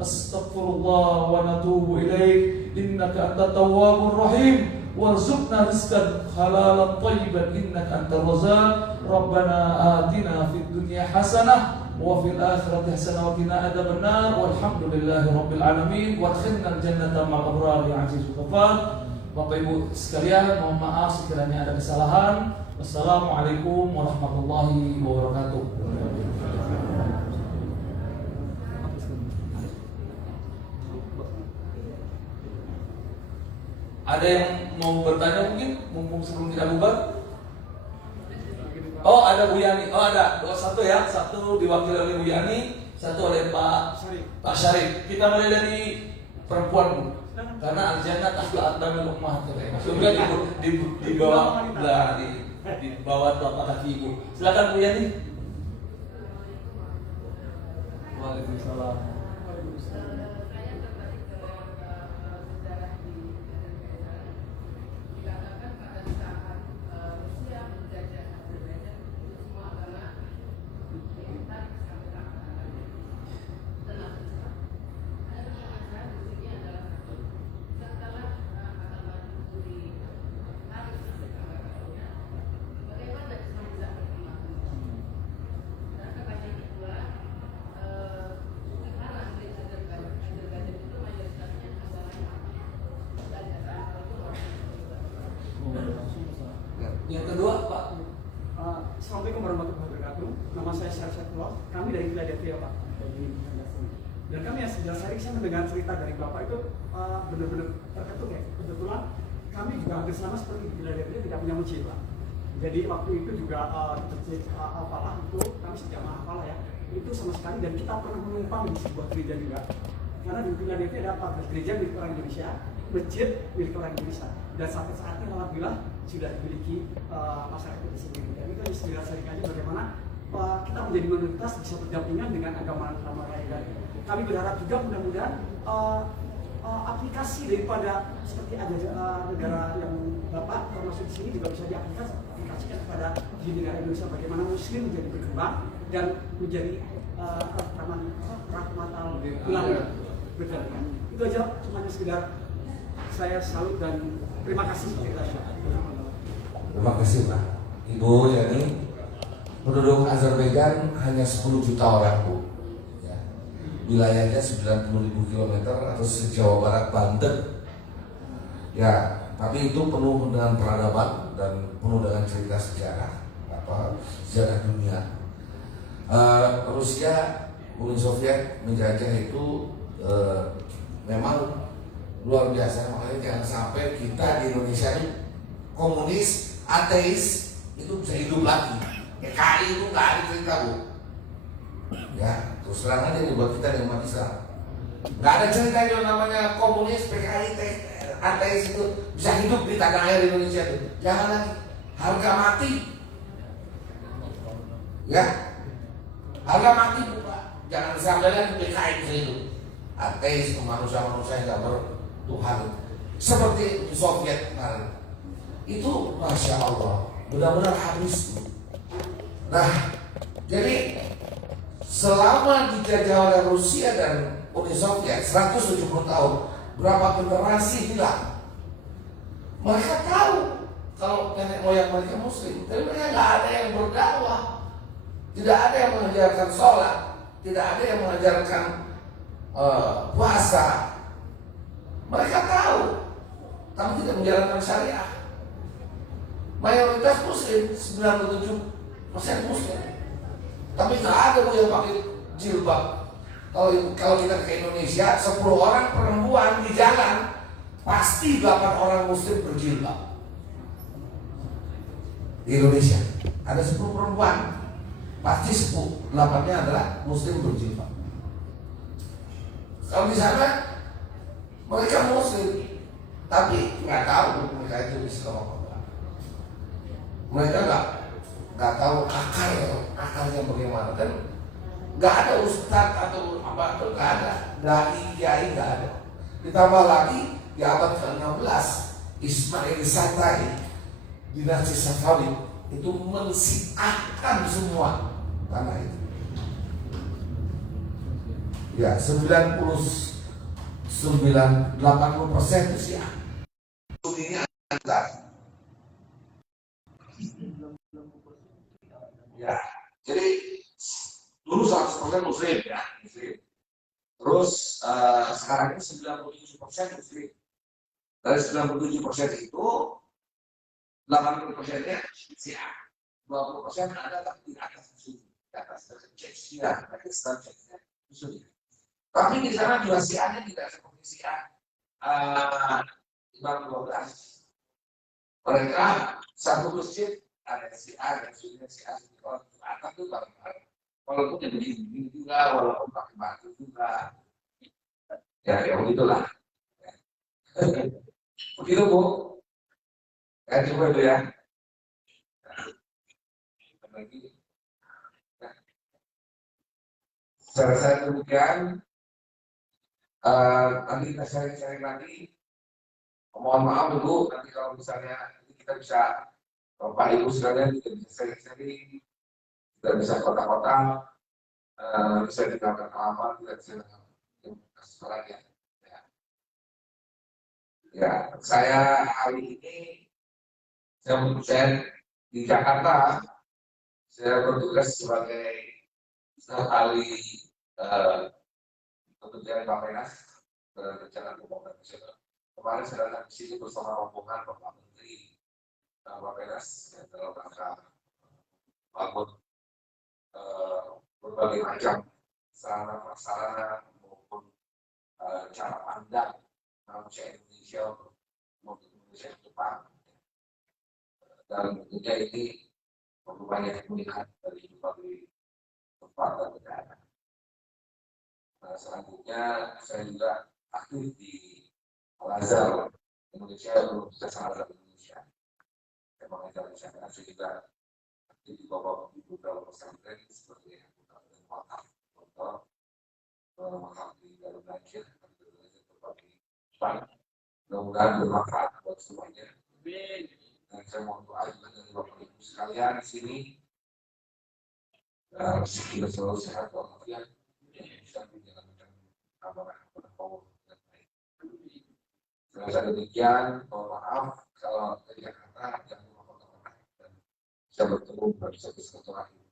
astaghfirullah wa natubu ilaik. Innaka anta tawwabur rahim. Warzuqna rizqan halalan thayyiban innaka antar razzaq. Rabbana atina fid dunya hasanah wa fil akhirati hasanah wa qina adzabannar. Walhamdulillahi rabbil alamin. Wa adkhilna al-jannata ma'al abrar azizul ghafar. Bapak Ibu sekalian, mohon maaf sekiranya ada kesalahan. Wassalamualaikum warahmatullahi wabarakatuh. Ada yang mau bertanya mungkin mumpung sebelum kita bubar? Oh, ada Bu Yani. Oh, ada. Satu ya, satu diwakili oleh Bu Yani. Satu oleh Pak Syarif. Kita mulai dari perempuan Bu. Karena al-jannah tahta aqdamil ummahat. Surga di bawah di bawah telapak kaki Ibu. Silakan Bu Yani. Waalaikumsalam. Yang kedua Pak. Assalamualaikum warahmatullahi wabarakatuh. Nama saya Syarifullah. Kami dari Philadelphia Pak. Dan kami yang sudah sering saya mendengar cerita dari Bapak itu benar-benar terketuk ya. Kebetulan kami juga hampir sama seperti di Philadelphia tidak punya masjid Pak. Jadi waktu itu juga masjid Al-Falah itu kami sejak Al-Falah ya. Itu sama sekali dan kita pernah menumpang di sebuah gereja juga. Karena di Philadelphia ada 14 gereja milik orang Indonesia, masjid milik orang Indonesia. Dan sampai saat ini alhamdulillah sudah dimiliki masyarakat itu sendiri. Dan itu istilah sering aja bagaimana kita menjadi minoritas bisa berdampingan dengan agama lain. Dan kami berharap juga mudah-mudahan aplikasi daripada seperti ada negara yang Bapak termasuk di sini juga bisa diaplikasikan kepada di negara Indonesia bagaimana Muslim menjadi berkembang dan menjadi rahmatal alamin berdampingan. Itu aja cuma sekedar saya salut dan terima kasih. Terima kasih Pak. Ibu Yani, penduduk Azerbaijan hanya 10 juta orang Bu. Ya. Wilayahnya 90.000 km atau se-Jawa Barat Banten. Ya, tapi itu penuh dengan peradaban dan penuh dengan cerita sejarah, sejarah dunia. Rusia, Uni Soviet menjajah itu memang luar biasa. Makanya jangan sampai kita di Indonesia ini komunis, ateis itu bisa hidup lagi. PKI itu nggak ada cerita Bu. Ya, terus terang aja nih buat kita yang umat Islam. Nggak ada cerita yang namanya komunis, PKI, ateis itu bisa hidup di tanah air Indonesia itu. Jangan lagi, harga mati. Ya, harga mati Bu Pak. Jangan sampai lagi PKI bisa hidup. Ateis, manusia-manusia yang nggak bertuhan. Seperti di Soviet kemarin. Itu Masya Allah benar-benar habis. Nah, jadi selama dijajah oleh Rusia dan Uni Soviet 170 tahun, berapa generasi hilang. Mereka tahu kalau nenek moyang mereka Muslim, tapi mereka nggak ada yang berdakwah, tidak ada yang mengajarkan sholat, tidak ada yang mengajarkan puasa. Mereka tahu, tapi tidak menjalankan syariah. Mayoritas Muslim, 97% Muslim, tapi nggak ada Bu yang pakai jilbab. Kalau kita ke Indonesia, 10 orang perempuan di jalan, pasti 8 orang Muslim berjilbab. Di Indonesia ada 10 perempuan, pasti 8-nya adalah Muslim berjilbab. Kalau di sana mereka Muslim, tapi nggak tahu mereka itu Islam apa. Mereka nggak tahu akalnya bagaimana, dan nggak ada ustadz atau apa itu nggak ada, dai kiai nggak ada. Ditambah lagi di abad ke-16 Ismail Satai dinasti Safawi itu mensiahkan semua tanah itu. Ya 80% itu Syiah. Ini antar. Ya, jadi dulu 100% Muslim ya, Muslim. Terus sekarang ini 97% Muslim. Dari 97% itu 80%-nya Syiah, 20% ada tapi di atas Muslim, di atas Syiah, Pakistan, Muslim. Tapi di sana juga Syiahnya tidak seperti Syiah Imam 12. Mereka satu masjid ada Syiah dan Sunni, Syiah di atas itu bareng-bareng. walaupun yang begini juga, walaupun pakai batu juga, ya begitulah. Begitu Bu, ya coba itu ya. Lagi. Nah, secara saya demikian, nanti kita sharing-sharing lagi. Mohon maaf dulu, nanti kalau misalnya kita bisa, Bapak Ibu sekalian kita bisa sharing-sharing, kita bisa kotak-kotak, bisa digunakan alamat, kita bisa sekolah ya. Ya, saya hari ini saya di Jakarta, saya bertugas sebagai staf ahli Kementerian Bappenas Rencana Pembangunan Nasional. Kemarin saya datang di sini bersama rombongan Bapak Menteri Bappenas dalam rangka bangun berbagai macam sarana prasarana maupun cara pandang manusia Indonesia untuk Indonesia ke depan. Dan tentunya ini banyak pilihan dari berbagai tempat dan negara. Nah, selanjutnya saya juga aktif di Al-Azhar Indonesia, Universitas Al-Azhar Indonesia. Saya mengajar di sana, saya juga aktif di beberapa pesantren seperti wakaf, contoh wakaf di dalam belajar, berbagai tempat. Mudah-mudahan bermanfaat buat semuanya. Dan saya mohon doa juga dari Bapak Ibu sekalian di sini. Kita selalu sehat walafiat, bisa menjalankan amanah Allah dan baik. Dengan demikian, mohon maaf kalau dari Jakarta yang dan bisa bertemu dan bisa bersilaturahmi.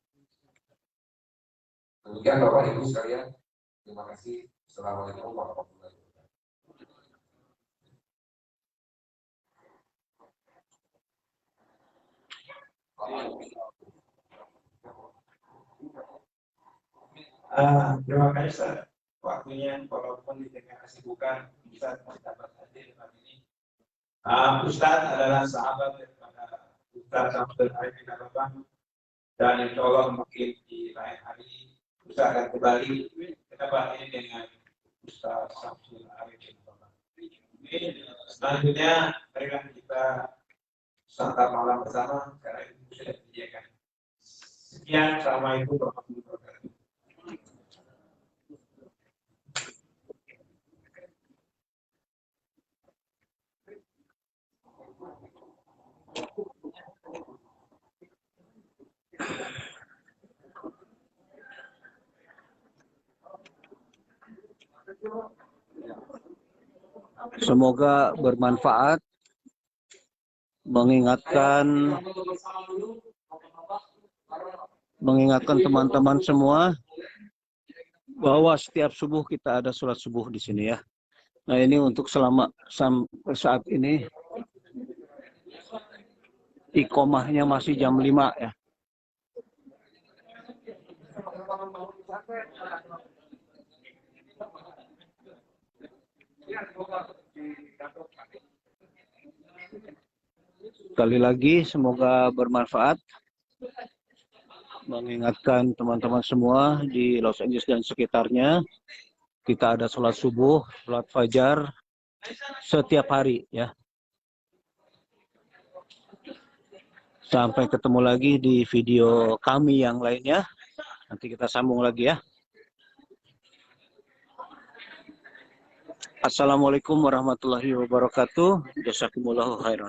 Demikian Bapak Ibu sekalian, terima kasih. Assalamualaikum warahmatullahi wabarakatuh. Terima kasih Ustaz. Waktunya walaupun di tengah kesibukan Ustaz masih dapat hadir hari ini. Ustaz adalah sahabat daripada Ustaz Samsul Arifin Abang, dan insya Allah mungkin di lain hari Ustaz akan kembali kita ini dengan Ustaz Samsul Arifin Abang. Selanjutnya marilah kita santap malam bersama karena itu sudah disediakan. Sekian, assalamualaikum warahmatullahi wabarakatuh. Semoga bermanfaat, mengingatkan teman-teman semua bahwa setiap subuh kita ada sholat subuh di sini ya. Nah ini untuk sampai saat ini iqomahnya masih jam 5 ya. Sekali lagi semoga bermanfaat, mengingatkan teman-teman semua di Los Angeles dan sekitarnya, kita ada sholat subuh, sholat fajar setiap hari ya. Sampai ketemu lagi di video kami yang lainnya. Nanti kita sambung lagi ya. Assalamualaikum warahmatullahi wabarakatuh. Jazakumullahu khairan.